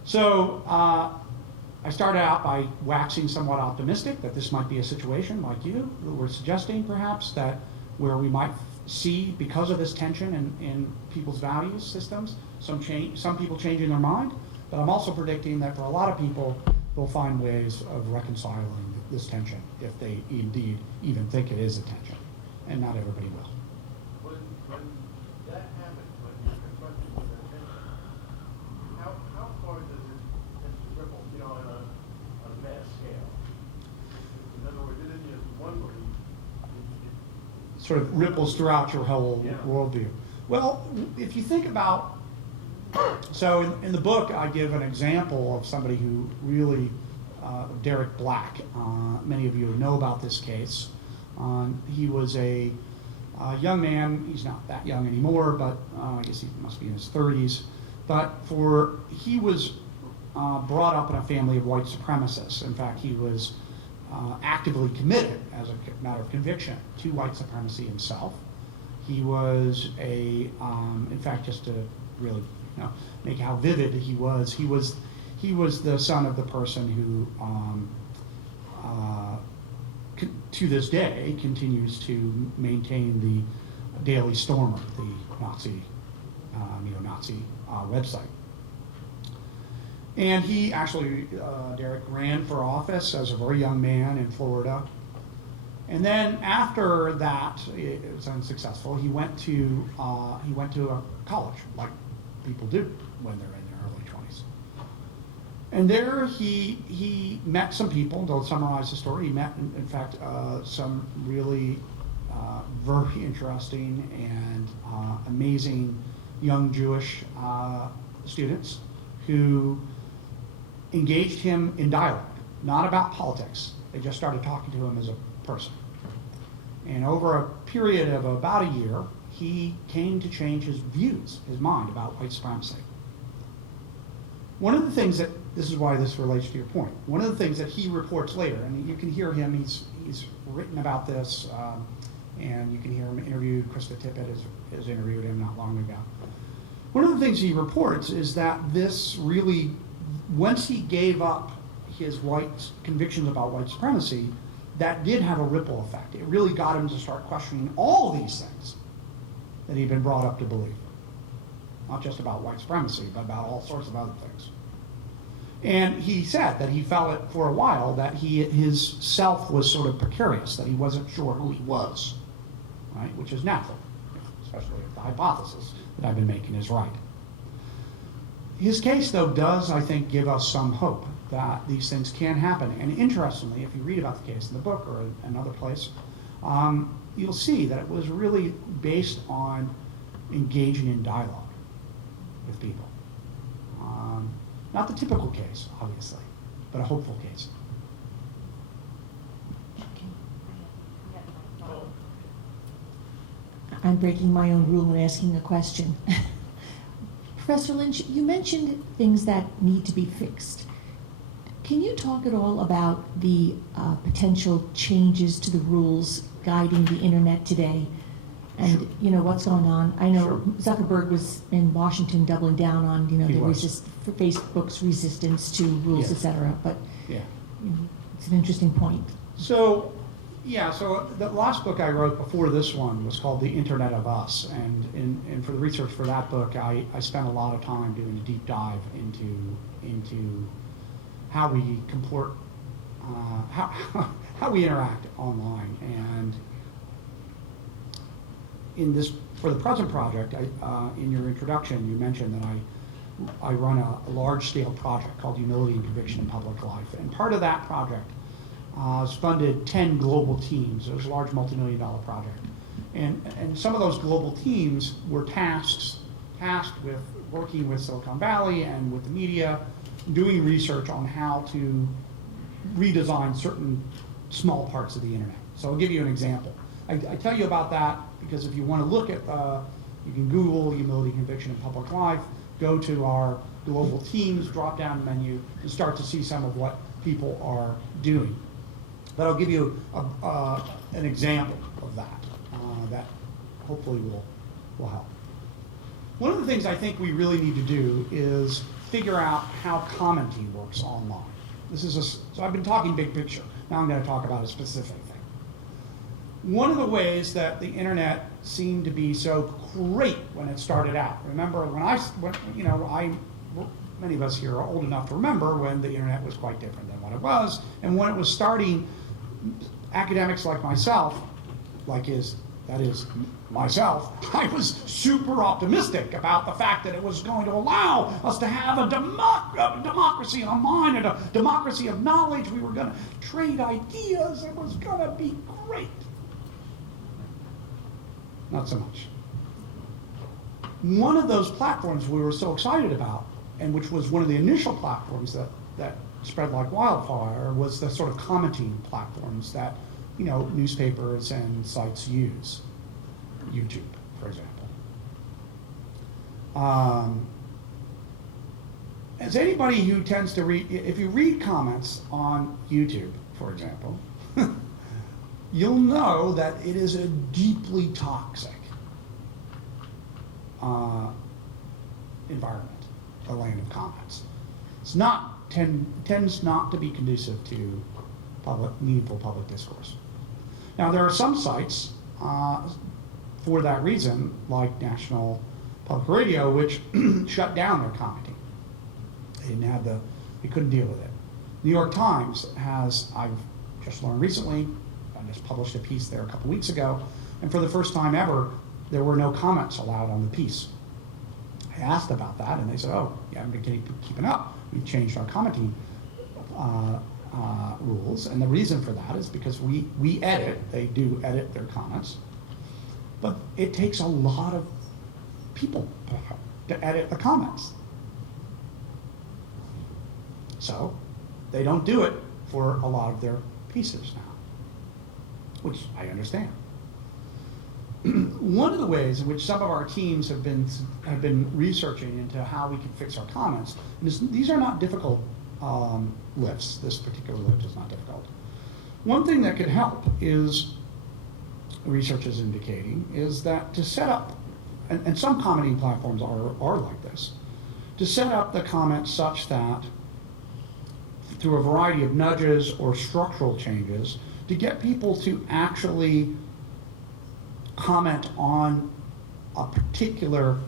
So I started out by waxing somewhat optimistic that this might be a situation like you were suggesting, perhaps, that where we might see, because of this tension in people's values systems, some people changing their mind. But I'm also predicting that for a lot of people, they'll find ways of reconciling this tension if they indeed even think it is a tension, and not everybody will. When that happens, when you're confronted with that tension, how far does it tend to ripple, on a mass scale? In other words, it isn't just one belief. Sort of ripples throughout your whole Yeah. worldview. Well, if you think about, so in the book I give an example of somebody who really, Derek Black, many of you know about this case. He was a young man, he's not that young anymore, but I guess he must be in his 30s. But he was brought up in a family of white supremacists. In fact, he was actively committed, as a matter of conviction, to white supremacy himself. He was in fact, just to really make how vivid he was the son of the person who, to this day, continues to maintain the Daily Stormer, the Nazi, neo-Nazi website. And he actually, Derek, ran for office as a very young man in Florida. And then after that, it was unsuccessful. He went to a college, like people do when they're in their early 20s. And there he met some people. To summarize the story, he met, in fact, some really very interesting and amazing young Jewish students who engaged him in dialogue, not about politics. They just started talking to him as a person. And over a period of about a year, he came to change his mind about white supremacy. One of the things that, this is why this relates to your point, one of the things that he reports later, and you can hear him, he's written about this, and you can hear him interviewed, Krista Tippett has interviewed him not long ago. One of the things he reports is that this really, once he gave up his convictions about white supremacy, that did have a ripple effect. It really got him to start questioning all these things that he'd been brought up to believe. Not just about white supremacy, but about all sorts of other things. And he said that he felt it for a while that his self was sort of precarious, that he wasn't sure who he was, right? Which is natural, especially if the hypothesis that I've been making is right. His case, though, does, I think, give us some hope that these things can happen. And interestingly, if you read about the case in the book or another place, you'll see that it was really based on engaging in dialogue with people. Not the typical case, obviously, but a hopeful case. I'm breaking my own rule and asking a question. Professor Lynch, you mentioned things that need to be fixed. Can you talk at all about the potential changes to the rules guiding the internet today? And, Sure. you know, what's going on? I know Sure. Zuckerberg was in Washington doubling down on, you know, He the was. Facebook's resistance to rules, Yeah. et cetera. But Yeah. you know, it's an interesting point. So, yeah, so the last book I wrote before this one was called The Internet of Us. And for the research for that book, I spent a lot of time doing a deep dive into how we comport, how we interact online. And in this, for the present project, in your introduction, you mentioned that I run a large-scale project called Humility and Conviction in Public Life. And part of that project has funded 10 global teams. It was a large multi-million-dollar project. And some of those global teams were tasked with working with Silicon Valley and with the media, doing research on how to redesign certain small parts of the internet. So I'll give you an example. I tell you about that because if you want to look at, you can Google Humility, Conviction in Public Life, go to our global teams drop-down menu and start to see some of what people are doing. But I'll give you an example of that that hopefully will help. One of the things I think we really need to do is figure out how commenting works online. So I've been talking big picture. Now I'm going to talk about a specific thing. One of the ways that the internet seemed to be so great when it started out. Remember many of us here are old enough to remember when the internet was quite different than what it was, and when it was starting, academics like myself, myself, I was super optimistic about the fact that it was going to allow us to have a democracy of mind and a democracy of knowledge. We were going to trade ideas. It was going to be great. Not so much. One of those platforms we were so excited about, and which was one of the initial platforms that spread like wildfire, was the sort of commenting platforms that, you know, newspapers and sites use. YouTube, for example. As anybody who tends to read, if you read comments on YouTube, for example, you'll know that it is a deeply toxic environment, the land of comments. It's tends not to be conducive to meaningful public discourse. Now, there are some sites for that reason, like National Public Radio, which shut down their commenting. They couldn't deal with it. New York Times has, I've just learned recently, I just published a piece there a couple weeks ago, and for the first time ever, there were no comments allowed on the piece. I asked about that, and they said, oh, yeah, I've been keeping up. We've changed our commenting rules, and the reason for that is because we edit, they do edit their comments, but it takes a lot of people to edit the comments. So they don't do it for a lot of their pieces now, which I understand. One of the ways in which some of our teams have been researching into how we can fix our comments, and these are not difficult lifts. This particular lift is not difficult. One thing that could help is, research is indicating, is that to set up, and some commenting platforms are like this, to set up the comments such that through a variety of nudges or structural changes, to get people to actually comment on a particular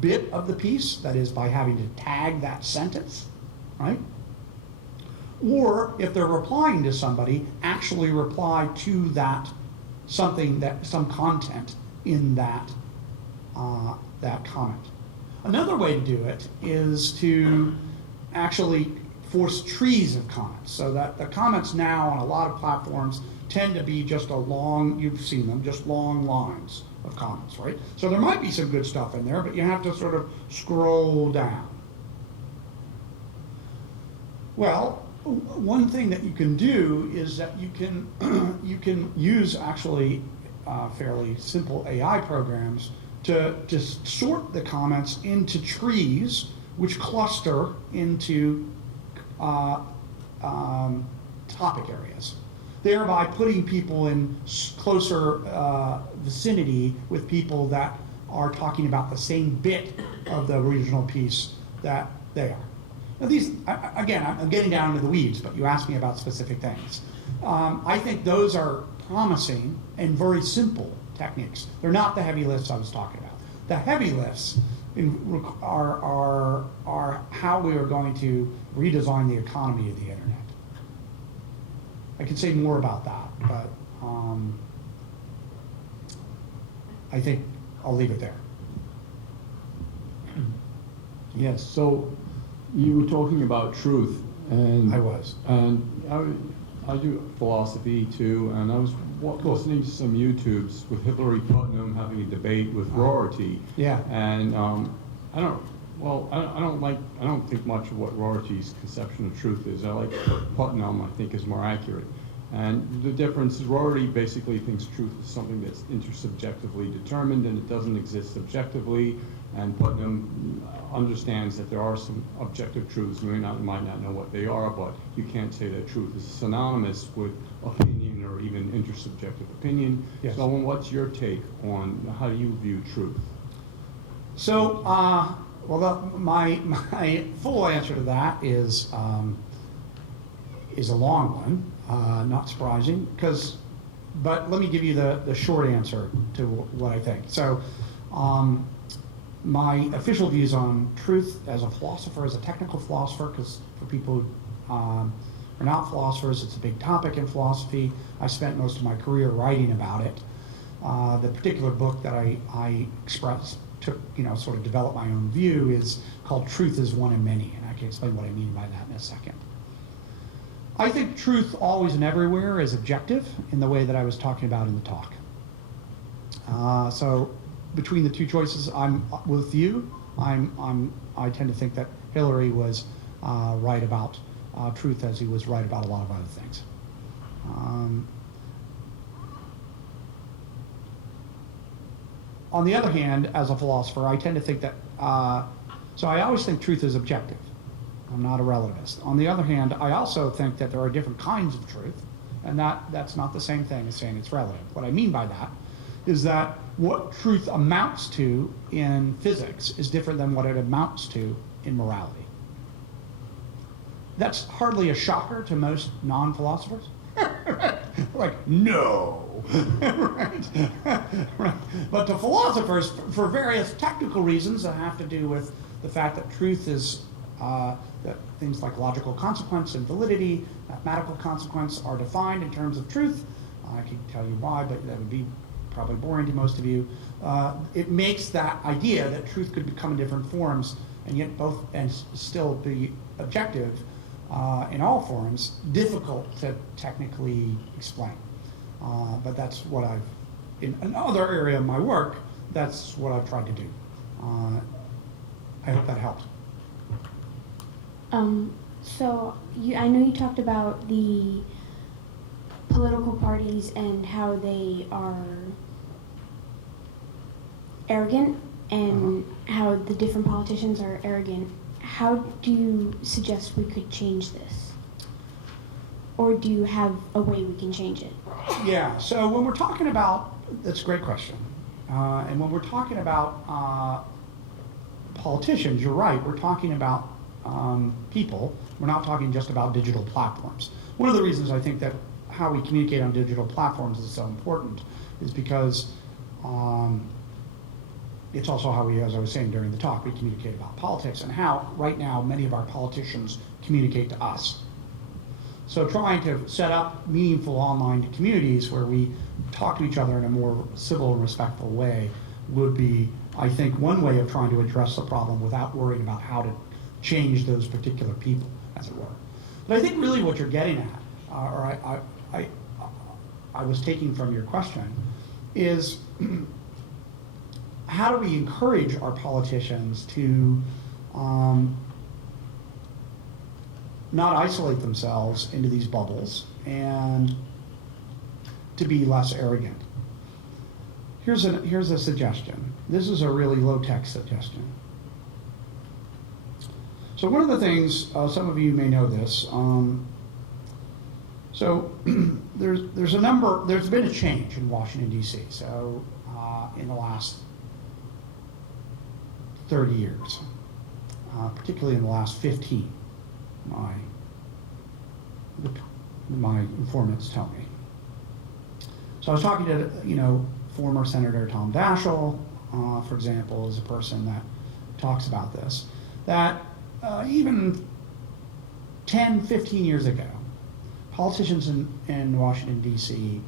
bit of the piece, that is by having to tag that sentence, right? Or if they're replying to somebody, actually reply to that some content in that comment. Another way to do it is to actually force trees of comments, so that the comments now on a lot of platforms tend to be just you've seen them, just long lines of comments, right? So there might be some good stuff in there, but you have to sort of scroll down. Well, one thing that you can do is that you can use actually fairly simple AI programs to just sort the comments into trees, which cluster into topic areas, thereby putting people in closer vicinity with people that are talking about the same bit of the original piece that they are. Now these, again, I'm getting down into the weeds, but you asked me about specific things. I think those are promising and very simple techniques. They're not the heavy lifts I was talking about. The heavy lifts are how we are going to redesign the economy of the internet. I could say more about that, but I think I'll leave it there. Yes, so you were talking about truth, and I was. And I do philosophy too, and I was listening to some YouTubes with Hillary Putnam having a debate with Rorty. Yeah. And I don't think much of what Rorty's conception of truth is. I like Putnam, I think, is more accurate. And the difference is Rorty basically thinks truth is something that's intersubjectively determined and it doesn't exist objectively. And Putnam understands that there are some objective truths. You might not know what they are, but you can't say that truth is synonymous with opinion or even intersubjective opinion. Yes. So what's your take on how do you view truth? So, my full answer to that is a long one, not surprising, but let me give you the short answer to what I think. So, my official views on truth as a philosopher, as a technical philosopher, because for people who are not philosophers, it's a big topic in philosophy. I spent most of my career writing about it. The particular book that I sort of developed my own view is called Truth is One in Many, and I can explain what I mean by that in a second. I think truth always and everywhere is objective in the way that I was talking about in the talk. So between the two choices, I'm with you. I tend to think that Hillary was right about truth as he was right about a lot of other things. On the other hand, as a philosopher, I tend to think that, so I always think truth is objective. I'm not a relativist. On the other hand, I also think that there are different kinds of truth, and that's not the same thing as saying it's relative. What I mean by that is that what truth amounts to in physics is different than what it amounts to in morality. That's hardly a shocker to most non-philosophers. Like, no. Right. Right. But to philosophers, for various technical reasons that have to do with the fact that truth is that things like logical consequence and validity, mathematical consequence are defined in terms of truth. I can tell you why, but that would be probably boring to most of you. It makes that idea that truth could come in different forms and yet still be objective in all forms difficult to technically explain. But that's what in another area of my work, that's what I've tried to do. I hope that helped. So I know you talked about the political parties and how they are arrogant and how the different politicians are arrogant. How do you suggest we could change this? Or do you have a way we can change it? Yeah, so when we're talking about, that's a great question. And when we're talking about politicians, you're right, we're talking about people. We're not talking just about digital platforms. One of the reasons I think that how we communicate on digital platforms is so important is because it's also how we, as I was saying during the talk, we communicate about politics and how right now many of our politicians communicate to us. So trying to set up meaningful online communities where we talk to each other in a more civil and respectful way would be, I think, one way of trying to address the problem without worrying about how to change those particular people, as it were. But I think really what you're getting at, or I was taking from your question, is how do we encourage our politicians to not isolate themselves into these bubbles and to be less arrogant. here's a suggestion. This is a really low-tech suggestion. So one of the things, some of you may know this, so there's been a change in Washington, D.C. So in the last 30 years, particularly in the last 15, my informants tell me. So I was talking to, former Senator Tom Daschle, for example, is a person that talks about this, that even 10, 15 years ago, politicians in Washington, D.C.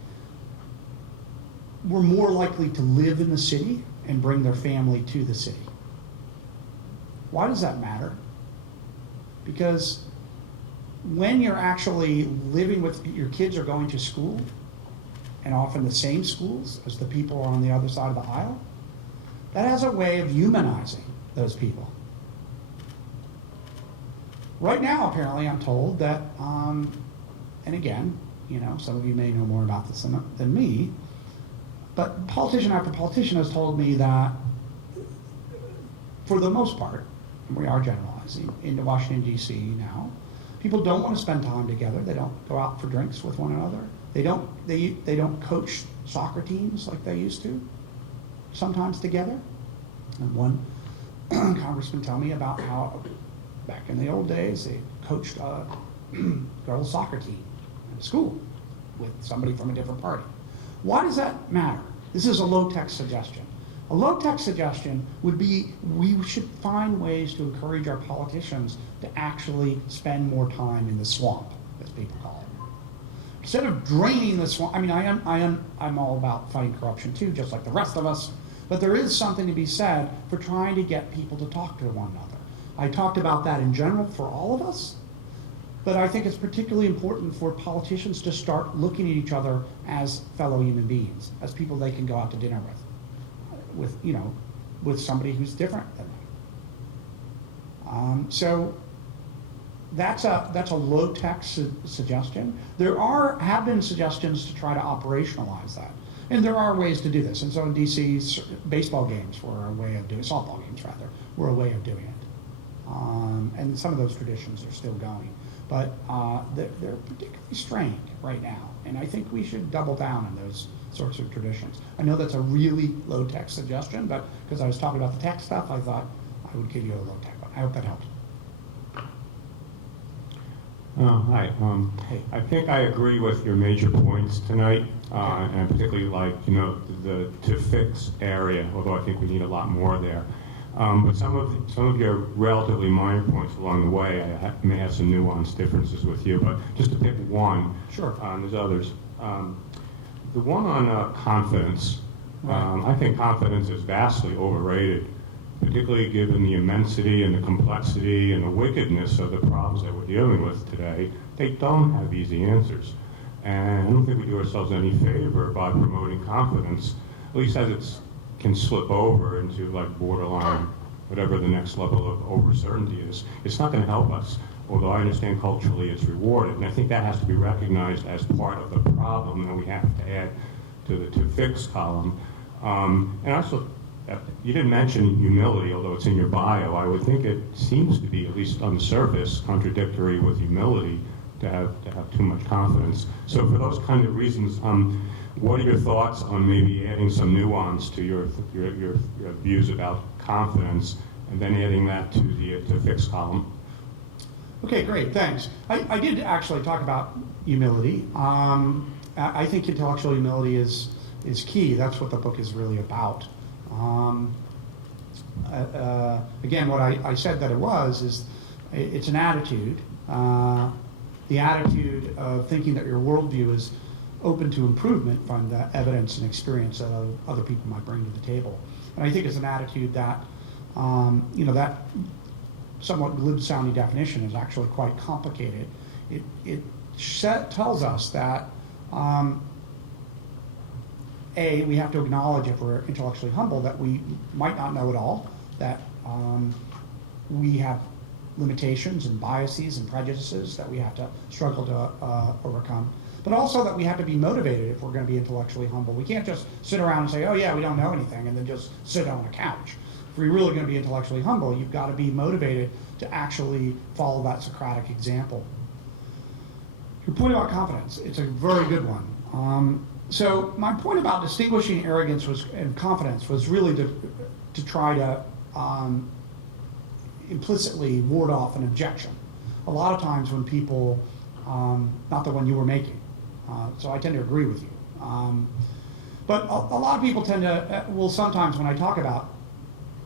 were more likely to live in the city and bring their family to the city. Why does that matter? Because when you're actually living with, your kids are going to school, and often the same schools as the people on the other side of the aisle, that has a way of humanizing those people. Right now, apparently, I'm told that, and again, some of you may know more about this than me, but politician after politician has told me that, for the most part, and we are generalizing, in Washington, D.C. now, people don't want to spend time together. They don't go out for drinks with one another. They don't coach soccer teams like they used to, sometimes together. And one congressman tell me about how back in the old days they coached a girls' soccer team at school with somebody from a different party. Why does that matter? This is a low-tech suggestion. A low-tech suggestion would be we should find ways to encourage our politicians to actually spend more time in the swamp, as people call it. Instead of draining the swamp, I'm all about fighting corruption too, just like the rest of us, but there is something to be said for trying to get people to talk to one another. I talked about that in general for all of us, but I think it's particularly important for politicians to start looking at each other as fellow human beings, as people they can go out to dinner with somebody who's different than them. So that's a low-tech suggestion. There have been suggestions to try to operationalize that, and there are ways to do this. And so in DC, baseball games were a way of doing, softball games rather, were a way of doing it. And some of those traditions are still going, but they're particularly strained right now. And I think we should double down on those sorts of traditions. I know that's a really low-tech suggestion, but because I was talking about the tech stuff, I thought I would give you a low-tech one. I hope that helps. Hi. I think I agree with your major points tonight, and I particularly like, the to fix area, although I think we need a lot more there. But some of your relatively minor points along the way, I may have some nuanced differences with you, but just to pick one, Sure. There's others. The one on confidence, Right. I think confidence is vastly overrated, particularly given the immensity and the complexity and the wickedness of the problems that we're dealing with today. They don't have easy answers. And I don't think we do ourselves any favor by promoting confidence, at least as it can slip over into like borderline, whatever the next level of over-certainty is. It's not going to help us, although I understand culturally it's rewarded. And I think that has to be recognized as part of the problem that we have to add to the to fix column. And also, you didn't mention humility, although it's in your bio. I would think it seems to be, at least on the surface, contradictory with humility to have too much confidence. So for those kind of reasons, what are your thoughts on maybe adding some nuance to your views about confidence, and then adding that to the to fix column? Okay, great, thanks. I did actually talk about humility. I think intellectual humility is key. That's what the book is really about. Again, what I said that it was is it's an attitude. The attitude of thinking that your worldview is open to improvement from the evidence and experience that other people might bring to the table. And I think it's an attitude that, that somewhat glib-sounding definition is actually quite complicated. It tells us that, we have to acknowledge, if we're intellectually humble, that we might not know it all, that we have limitations and biases and prejudices that we have to struggle to overcome, but also that we have to be motivated if we're going to be intellectually humble. We can't just sit around and say, oh yeah, we don't know anything, and then just sit on a couch. If we're really going to be intellectually humble, you've got to be motivated to actually follow that Socratic example. Your point about confidence, it's a very good one. So my point about distinguishing arrogance and confidence was really to try to implicitly ward off an objection. A lot of times when people, not the one you were making, so I tend to agree with you. But a lot of people tend to, will sometimes when I talk about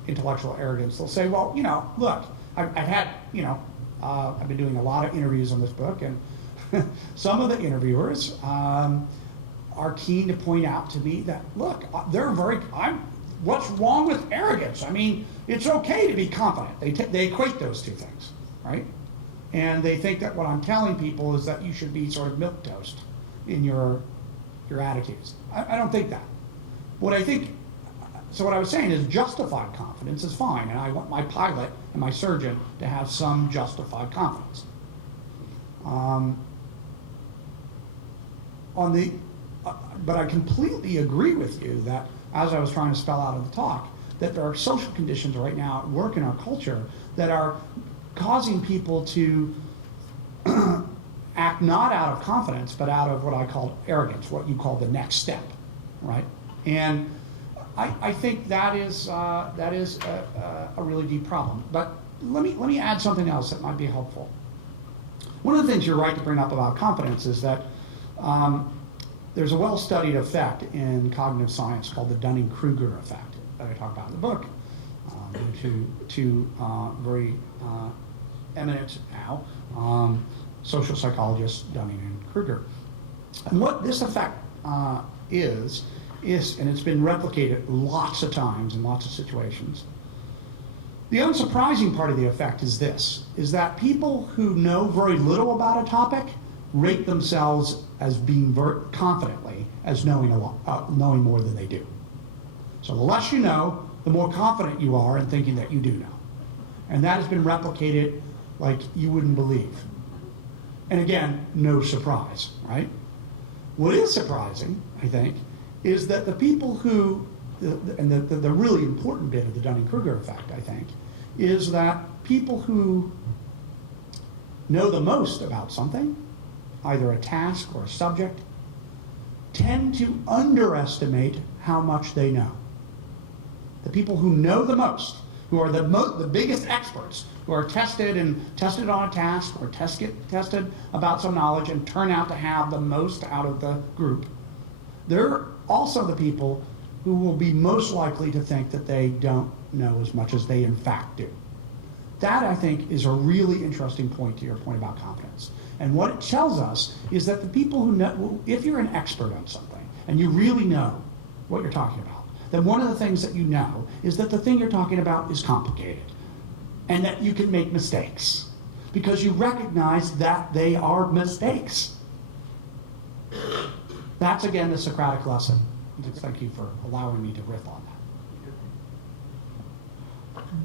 intellectual arrogance, they'll say, well, look, I've had, I've been doing a lot of interviews on this book, and some of the interviewers are keen to point out to me that, look, what's wrong with arrogance? I mean, it's okay to be confident. They equate those two things, right? And they think that what I'm telling people is that you should be sort of milquetoast in your attitudes. I don't think that. What I think, so what I was saying is justified confidence is fine, and I want my pilot and my surgeon to have some justified confidence. But I completely agree with you that, as I was trying to spell out in the talk, that there are social conditions right now at work in our culture that are causing people to act not out of confidence, but out of what I call arrogance, what you call the next step, right? And I think that is a really deep problem. But let me add something else that might be helpful. One of the things you're right to bring up about confidence is that there's a well-studied effect in cognitive science called the Dunning-Kruger effect that I talk about in the book. Two very eminent now social psychologists, Dunning and Kruger. And what this effect is, and it's been replicated lots of times in lots of situations, the unsurprising part of the effect is this, is that people who know very little about a topic rate themselves as being very confidently as knowing more than they do. So the less you know, the more confident you are in thinking that you do know. And that has been replicated like you wouldn't believe. And again, no surprise, right? What is surprising, I think, is that the people who, and the really important bit of the Dunning-Kruger effect, I think, is that people who know the most about something, either a task or a subject, tend to underestimate how much they know. The people who know the most, who are the biggest experts, who are tested on a task or tested about some knowledge and turn out to have the most out of the group, they're also the people who will be most likely to think that they don't know as much as they in fact do. That, I think, is a really interesting point to your point about confidence. And what it tells us is that the people who know, if you're an expert on something and you really know what you're talking about, then one of the things that you know is that the thing you're talking about is complicated and that you can make mistakes because you recognize that they are mistakes. That's, again, the Socratic lesson. Thank you for allowing me to riff on that.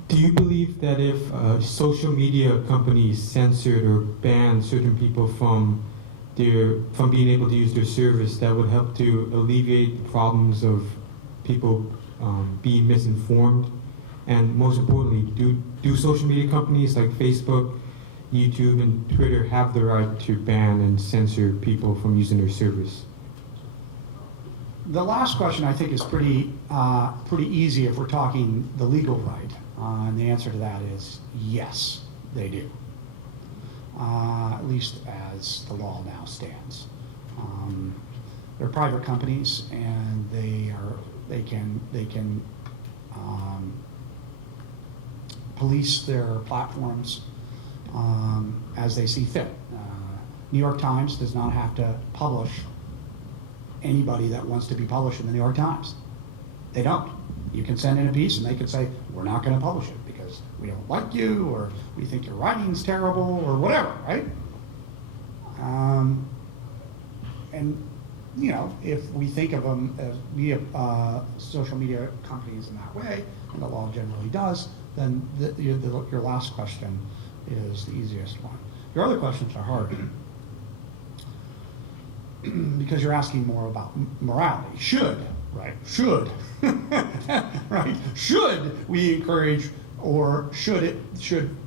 Do you believe that if social media companies censored or banned certain people from being able to use their service, that would help to alleviate the problems of people being misinformed? And most importantly, do social media companies like Facebook, YouTube, and Twitter have the right to ban and censor people from using their service? The last question, I think, is pretty easy if we're talking the legal right. And the answer to that is yes, they do. At least as the law now stands. They're private companies, and they can police their platforms as they see fit. New York Times does not have to publish anybody that wants to be published in the New York Times. They don't. You can send in a piece and they can say, we're not going to publish it because we don't like you, or we think your writing's terrible, or whatever, right? And if we think of them as social media companies in that way, and the law generally does, then your last question is the easiest one. Your other questions are hard because you're asking more about morality. Should, right? Should, right? Should we encourage, or should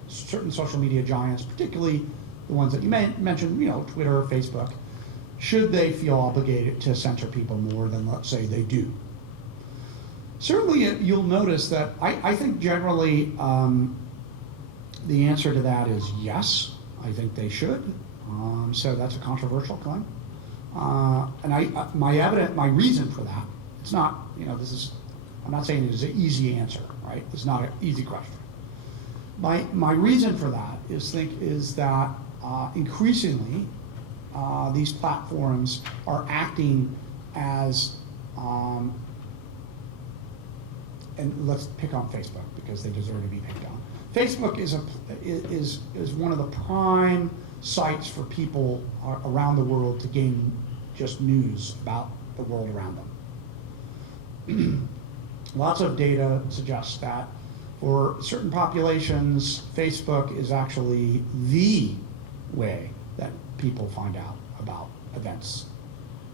certain social media giants, particularly the ones that you mentioned, Twitter, Facebook, should they feel obligated to censor people more than, let's say, they do? Certainly, you'll notice that I think generally the answer to that is yes. I think they should. So that's a controversial claim. And my reason for that, it's not, I'm not saying it is an easy answer, right? It's not an easy question. My reason for that is that increasingly these platforms are acting as, and let's pick on Facebook because they deserve to be picked on. Facebook is one of the prime sites for people around the world to gain just news about the world around them. Lots of data suggests that for certain populations, Facebook is actually the way that people find out about events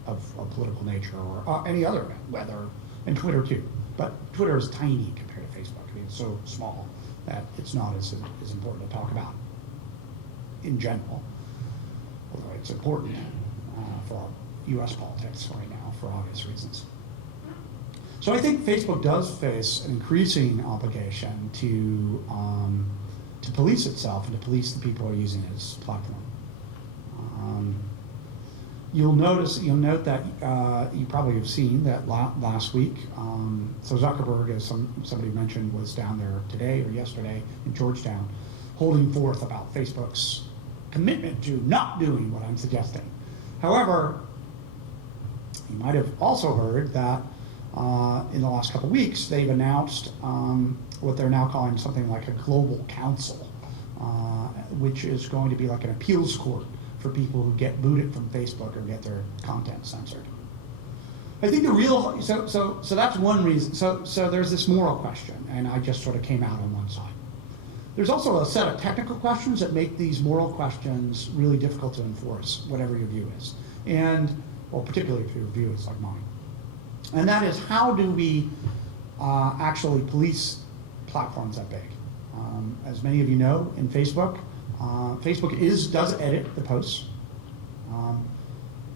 of political nature or any other event, and Twitter too. But Twitter is tiny compared to Facebook. I mean, it's so small that it's not as important to talk about in general, although it's important for U.S. politics right now for obvious reasons. So I think Facebook does face an increasing obligation to police itself and to police the people who are using its platform. You'll note that you probably have seen that last week. So Zuckerberg, as somebody mentioned, was down there today or yesterday in Georgetown, holding forth about Facebook's commitment to not doing what I'm suggesting. However, you might have also heard that in the last couple of weeks, they've announced what they're now calling something like a global council, which is going to be like an appeals court for people who get booted from Facebook or get their content censored. I think so that's one reason. So there's this moral question, and I just sort of came out on one side. There's also a set of technical questions that make these moral questions really difficult to enforce, whatever your view is, or particularly if your view is like mine. And that is, how do we actually police platforms that big? As many of you know, in Facebook, Facebook does edit the posts.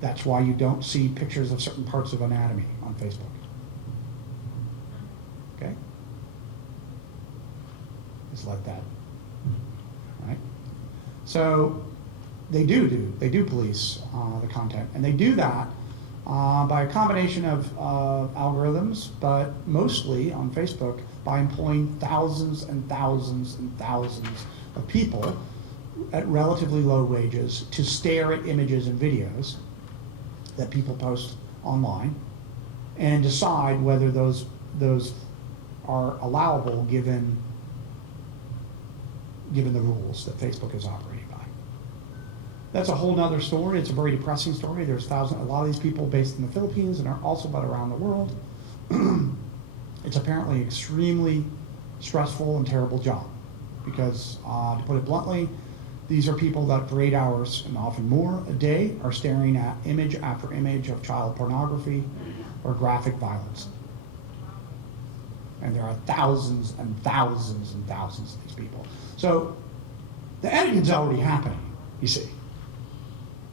That's why you don't see pictures of certain parts of anatomy on Facebook. Okay? It's like that, right? So they do police the content, and they do that by a combination of algorithms, but mostly on Facebook by employing thousands and thousands and thousands of people at relatively low wages to stare at images and videos that people post online and decide whether those are allowable given the rules that Facebook is operating by. That's a whole nother story. It's a very depressing story. There's a lot of these people based in the Philippines and are also but around the world. It's apparently extremely stressful and terrible job because, to put it bluntly, these are people that for 8 hours and often more a day are staring at image after image of child pornography or graphic violence. And there are thousands and thousands and thousands of these people. So the editing's already happening, you see.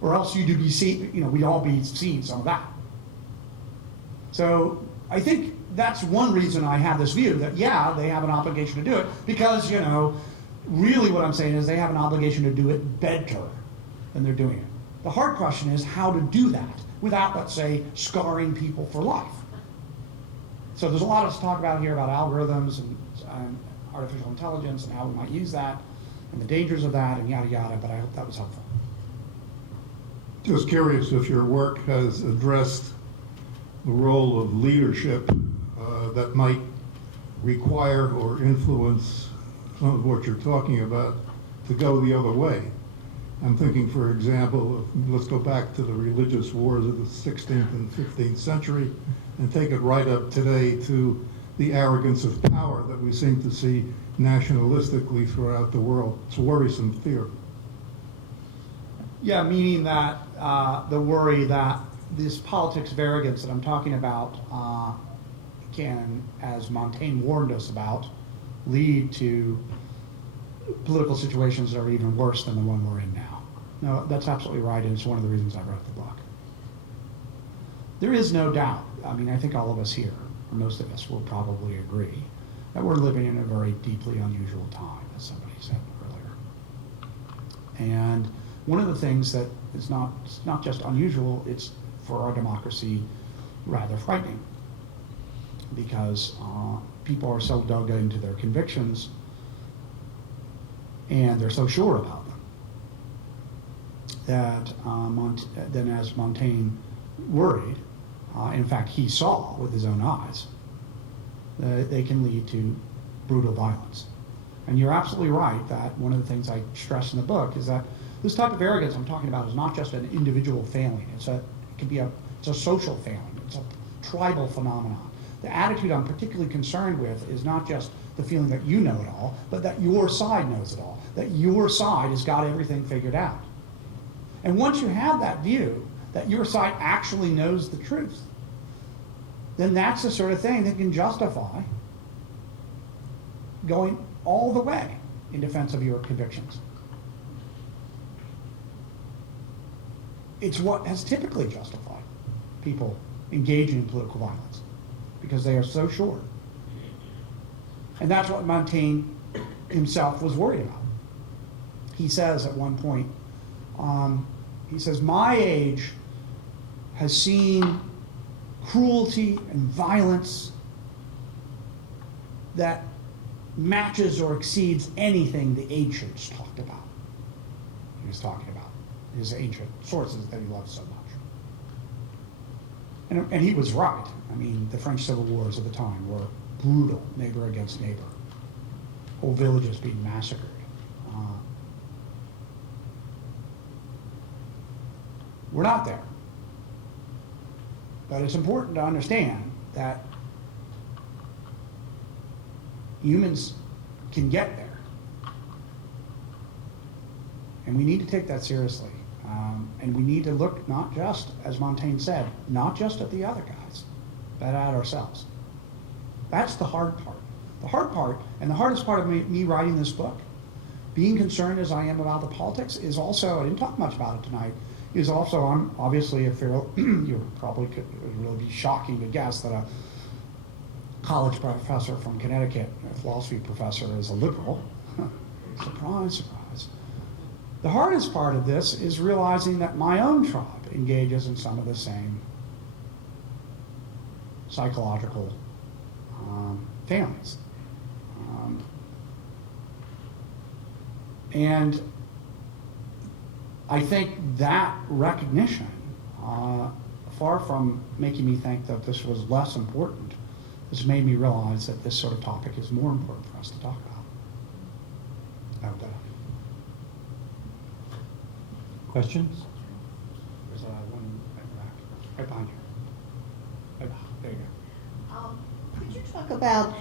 Or else we'd all be seeing some of that. So I think that's one reason I have this view that, yeah, they have an obligation to do it because, really what I'm saying is they have an obligation to do it better than they're doing it. The hard question is how to do that without, let's say, scarring people for life. So there's a lot of talk about here about algorithms and artificial intelligence and how we might use that and the dangers of that and yada yada, but I hope that was helpful. Just curious if your work has addressed the role of leadership that might require or influence some of what you're talking about to go the other way. I'm thinking, for example, let's go back to the religious wars of the 16th and 15th century and take it right up today to the arrogance of power that we seem to see nationalistically throughout the world. It's a worrisome fear. Yeah, meaning that the worry that this politics of arrogance that I'm talking about can, as Montaigne warned us about, lead to political situations that are even worse than the one we're in now. No, that's absolutely right, and it's one of the reasons I wrote the book. There is no doubt, I mean, I think all of us here, or most of us, will probably agree that we're living in a very deeply unusual time, as somebody said earlier. And one of the things that is not just unusual, it's for our democracy rather frightening, because people are so dug into their convictions and they're so sure about them that then, as Montaigne worried, in fact he saw with his own eyes, they can lead to brutal violence. And you're absolutely right that one of the things I stress in the book is that this type of arrogance I'm talking about is not just an individual failing. It's a social failing. It's a tribal phenomenon. The attitude I'm particularly concerned with is not just the feeling that you know it all, but that your side knows it all, that your side has got everything figured out. And once you have that view, that your side actually knows the truth, then that's the sort of thing that can justify going all the way in defense of your convictions. It's what has typically justified people engaging in political violence, because they are so sure. And that's what Montaigne himself was worried about. He says at one point, he says, my age has seen cruelty and violence that matches or exceeds anything the ancients talked about. He was talking about his ancient sources that he loved so much. And he was right. I mean, the French civil wars of the time were brutal, neighbor against neighbor. Whole villages being massacred. We're not there. But it's important to understand that humans can get there. And we need to take that seriously. And we need to look not just, as Montaigne said, not just at the other guys, but at ourselves. That's the hard part. The hard part, and the hardest part of me writing this book, being concerned as I am about the politics, is also, I didn't talk much about it tonight, is also, I'm obviously a fair, you probably could, it would really be shocking to guess that a college professor from Connecticut, a philosophy professor, is a liberal. Surprise, surprise. The hardest part of this is realizing that my own tribe engages in some of the same psychological failings. And I think that recognition, far from making me think that this was less important, has made me realize that this sort of topic is more important for us to talk about. I hope that helps. Questions? There's one right behind you. There you go. Could you talk about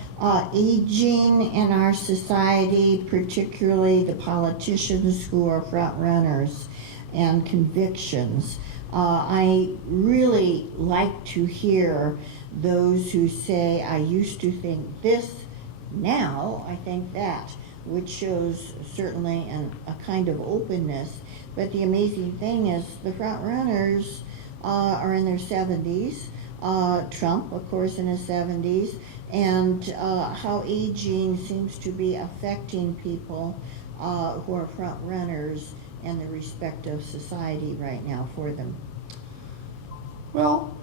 aging in our society, particularly the politicians who are front runners and convictions? I really like to hear those who say, I used to think this, now I think that, which shows certainly a kind of openness. But the amazing thing is the front runners are in their 70s. Trump, of course, in his 70s, and how aging seems to be affecting people who are front runners and the respect of society right now for them. Well,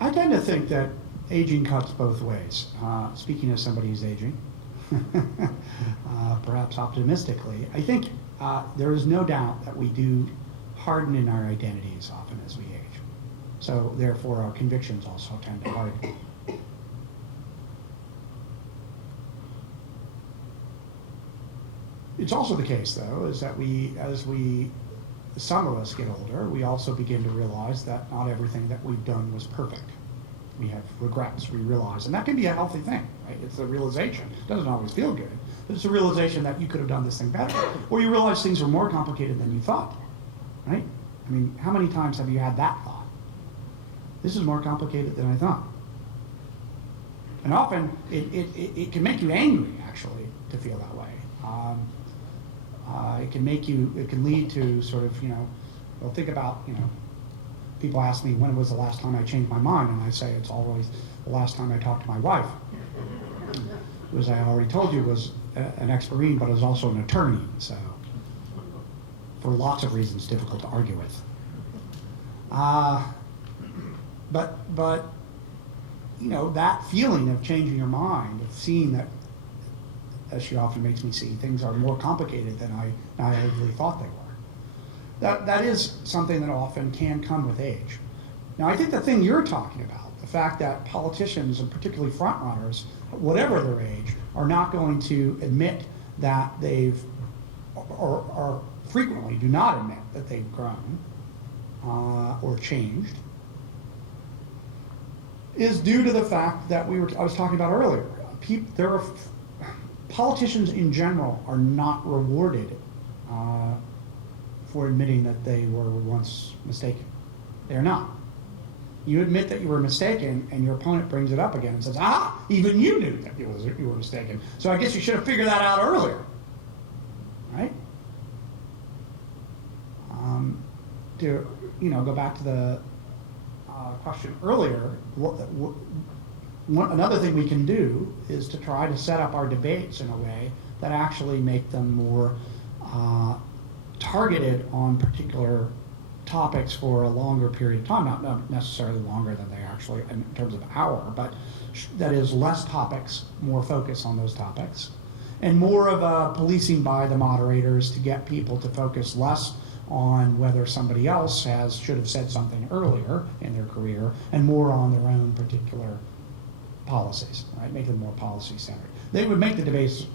I tend to think that aging cuts both ways. Speaking as somebody who's aging, perhaps optimistically, I think there is no doubt that we do harden in our identity as often as we age. So therefore our convictions also tend to harden. It's also the case, though, is that some of us get older, we also begin to realize that not everything that we've done was perfect. We have regrets, we realize, and that can be a healthy thing, right? It's a realization. It doesn't always feel good, but it's a realization that you could have done this thing better, or you realize things were more complicated than you thought, right? I mean, how many times have you had that thought? This is more complicated than I thought. And often, it can make you angry, actually, to feel that way. It can lead to sort of, well, think about, people ask me, when was the last time I changed my mind? And I say, it's always the last time I talked to my wife. Who, as I already told you, was an ex-Marine, but is also an attorney, so for lots of reasons, difficult to argue with. But that feeling of changing your mind, of seeing that, as she often makes me see, things are more complicated than I naively thought they were. That is something that often can come with age. Now, I think the thing you're talking about, the fact that politicians, and particularly frontrunners, whatever their age, are not going to admit that or frequently do not admit that they've grown or changed, is due to the fact that I was talking about earlier. Politicians in general are not rewarded for admitting that they were once mistaken. They're not. You admit that you were mistaken, and your opponent brings it up again and says, even you knew that you were mistaken. So I guess you should have figured that out earlier, right? To go back to the question earlier, another thing we can do is to try to set up our debates in a way that actually make them more targeted on particular topics for a longer period of time, not necessarily longer than they actually, in terms of hour, but that is less topics, more focus on those topics, and more of a policing by the moderators to get people to focus less on whether somebody else should have said something earlier in their career, and more on their own particular policies, right? Make them more policy-centered. They would make the debates,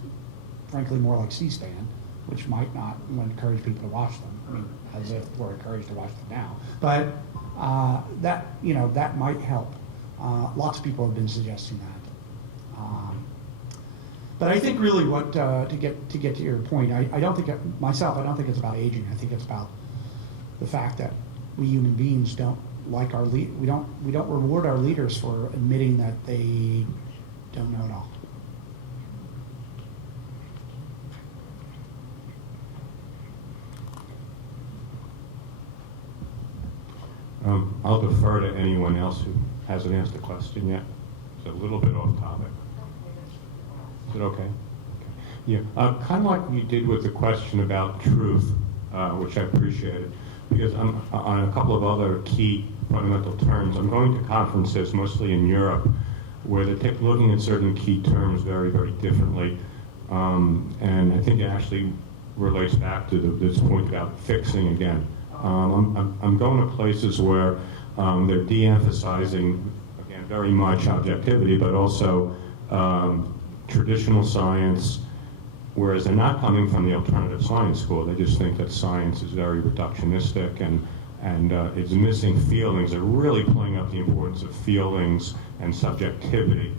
frankly, more like C-SPAN, which might not encourage people to watch them. I mean, as if we're encouraged to watch them now. But that might help. Lots of people have been suggesting that. But I think really what to get to your point, I don't think it's about aging. I think it's about the fact that we human beings don't like we don't reward our leaders for admitting that they don't know it all. I'll defer to anyone else who hasn't asked a question yet. It's a little bit off topic. Is it okay? Yeah, kind of like you did with the question about truth, which I appreciated, because I'm on a couple of other key fundamental terms. I'm going to conferences, mostly in Europe, where they're looking at certain key terms very, very differently. And I think it actually relates back to this point about fixing again. I'm going to places where they're de-emphasizing, again, very much objectivity, but also traditional science, whereas they're not coming from the alternative science school. They just think that science is very reductionistic and it's missing feelings. They're really playing up the importance of feelings and subjectivity.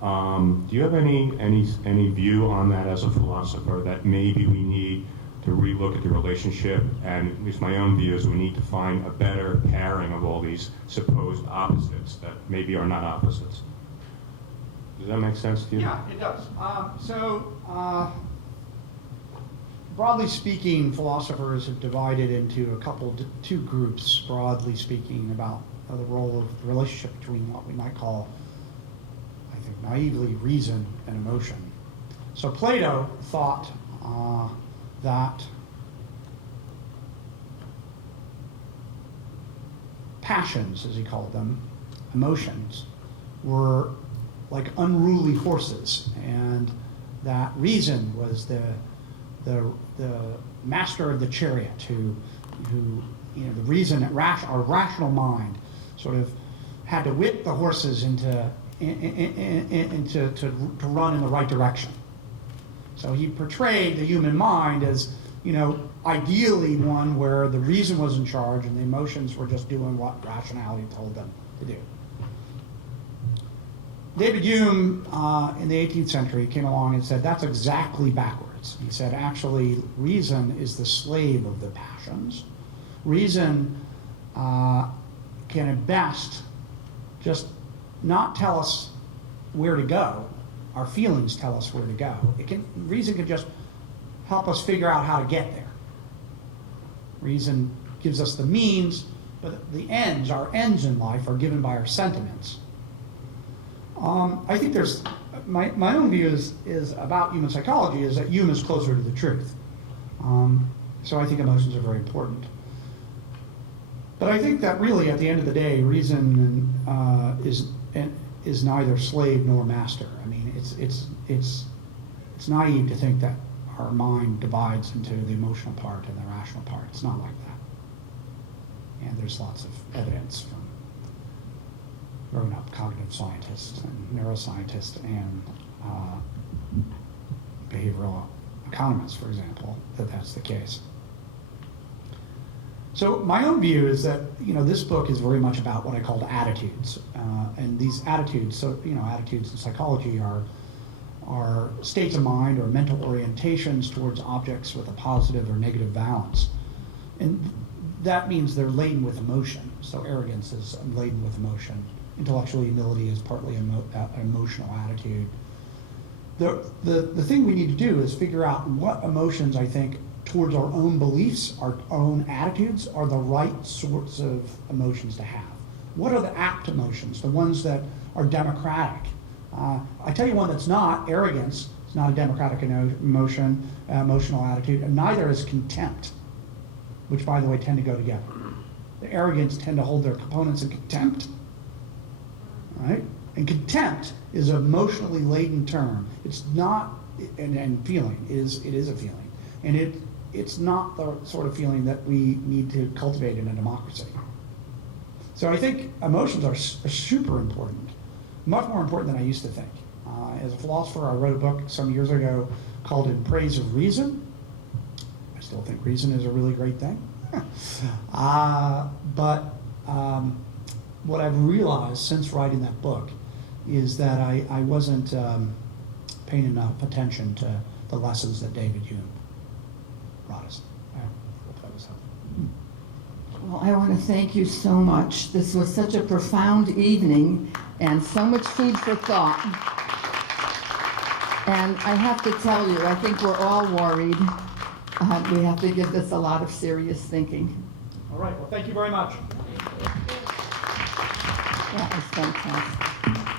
Do you have any view on that as a philosopher, that maybe we need to relook at the relationship, and at least my own view is we need to find a better pairing of all these supposed opposites that maybe are not opposites? Does that make sense to you? Yeah, it does. Broadly speaking, philosophers have divided into two groups, broadly speaking, about the role of the relationship between what we might call, I think naively, reason and emotion. So Plato thought that passions, as he called them, emotions, were like unruly horses, and that reason was the master of the chariot, who the reason, our rational mind sort of had to whip the horses to run in the right direction. So he portrayed the human mind as, ideally one where the reason was in charge and the emotions were just doing what rationality told them to do. David Hume in the 18th century came along and said that's exactly backwards. He said actually reason is the slave of the passions. Reason can at best just not tell us where to go. Our feelings tell us where to go. Reason can just help us figure out how to get there. Reason gives us the means, but the ends, our ends in life, are given by our sentiments. I think my own view is about human psychology is that Hume is closer to the truth. So I think emotions are very important. But I think that really, at the end of the day, reason is neither slave nor master. I mean, it's naive to think that our mind divides into the emotional part and the rational part. It's not like that. And there's lots of evidence from grown-up cognitive scientists and neuroscientists and behavioral economists, for example, that that's the case. So my own view is that this book is very much about what I called attitudes, and these attitudes. So attitudes in psychology are states of mind or mental orientations towards objects with a positive or negative valence, and that means they're laden with emotion. So arrogance is laden with emotion. Intellectual humility is partly an emotional attitude. The thing we need to do is figure out what emotions, I think, towards our own beliefs, our own attitudes, are the right sorts of emotions to have. What are the apt emotions, the ones that are democratic? I tell you one that's not. Arrogance is not a democratic emotion, emotional attitude, and neither is contempt, which, by the way, tend to go together. The arrogants tend to hold their components in contempt, right? And contempt is an emotionally laden term. It's not, and feeling, it is a feeling. And it's not the sort of feeling that we need to cultivate in a democracy. So I think emotions are super important, much more important than I used to think. As a philosopher, I wrote a book some years ago called In Praise of Reason. I still think reason is a really great thing. But what I've realized since writing that book is that I wasn't paying enough attention to the lessons that David Hume brought us. I hope that was helpful. Well, I want to thank you so much. This was such a profound evening and so much food for thought. And I have to tell you, I think we're all worried. We have to give this a lot of serious thinking. All right, well, thank you very much. That was fantastic.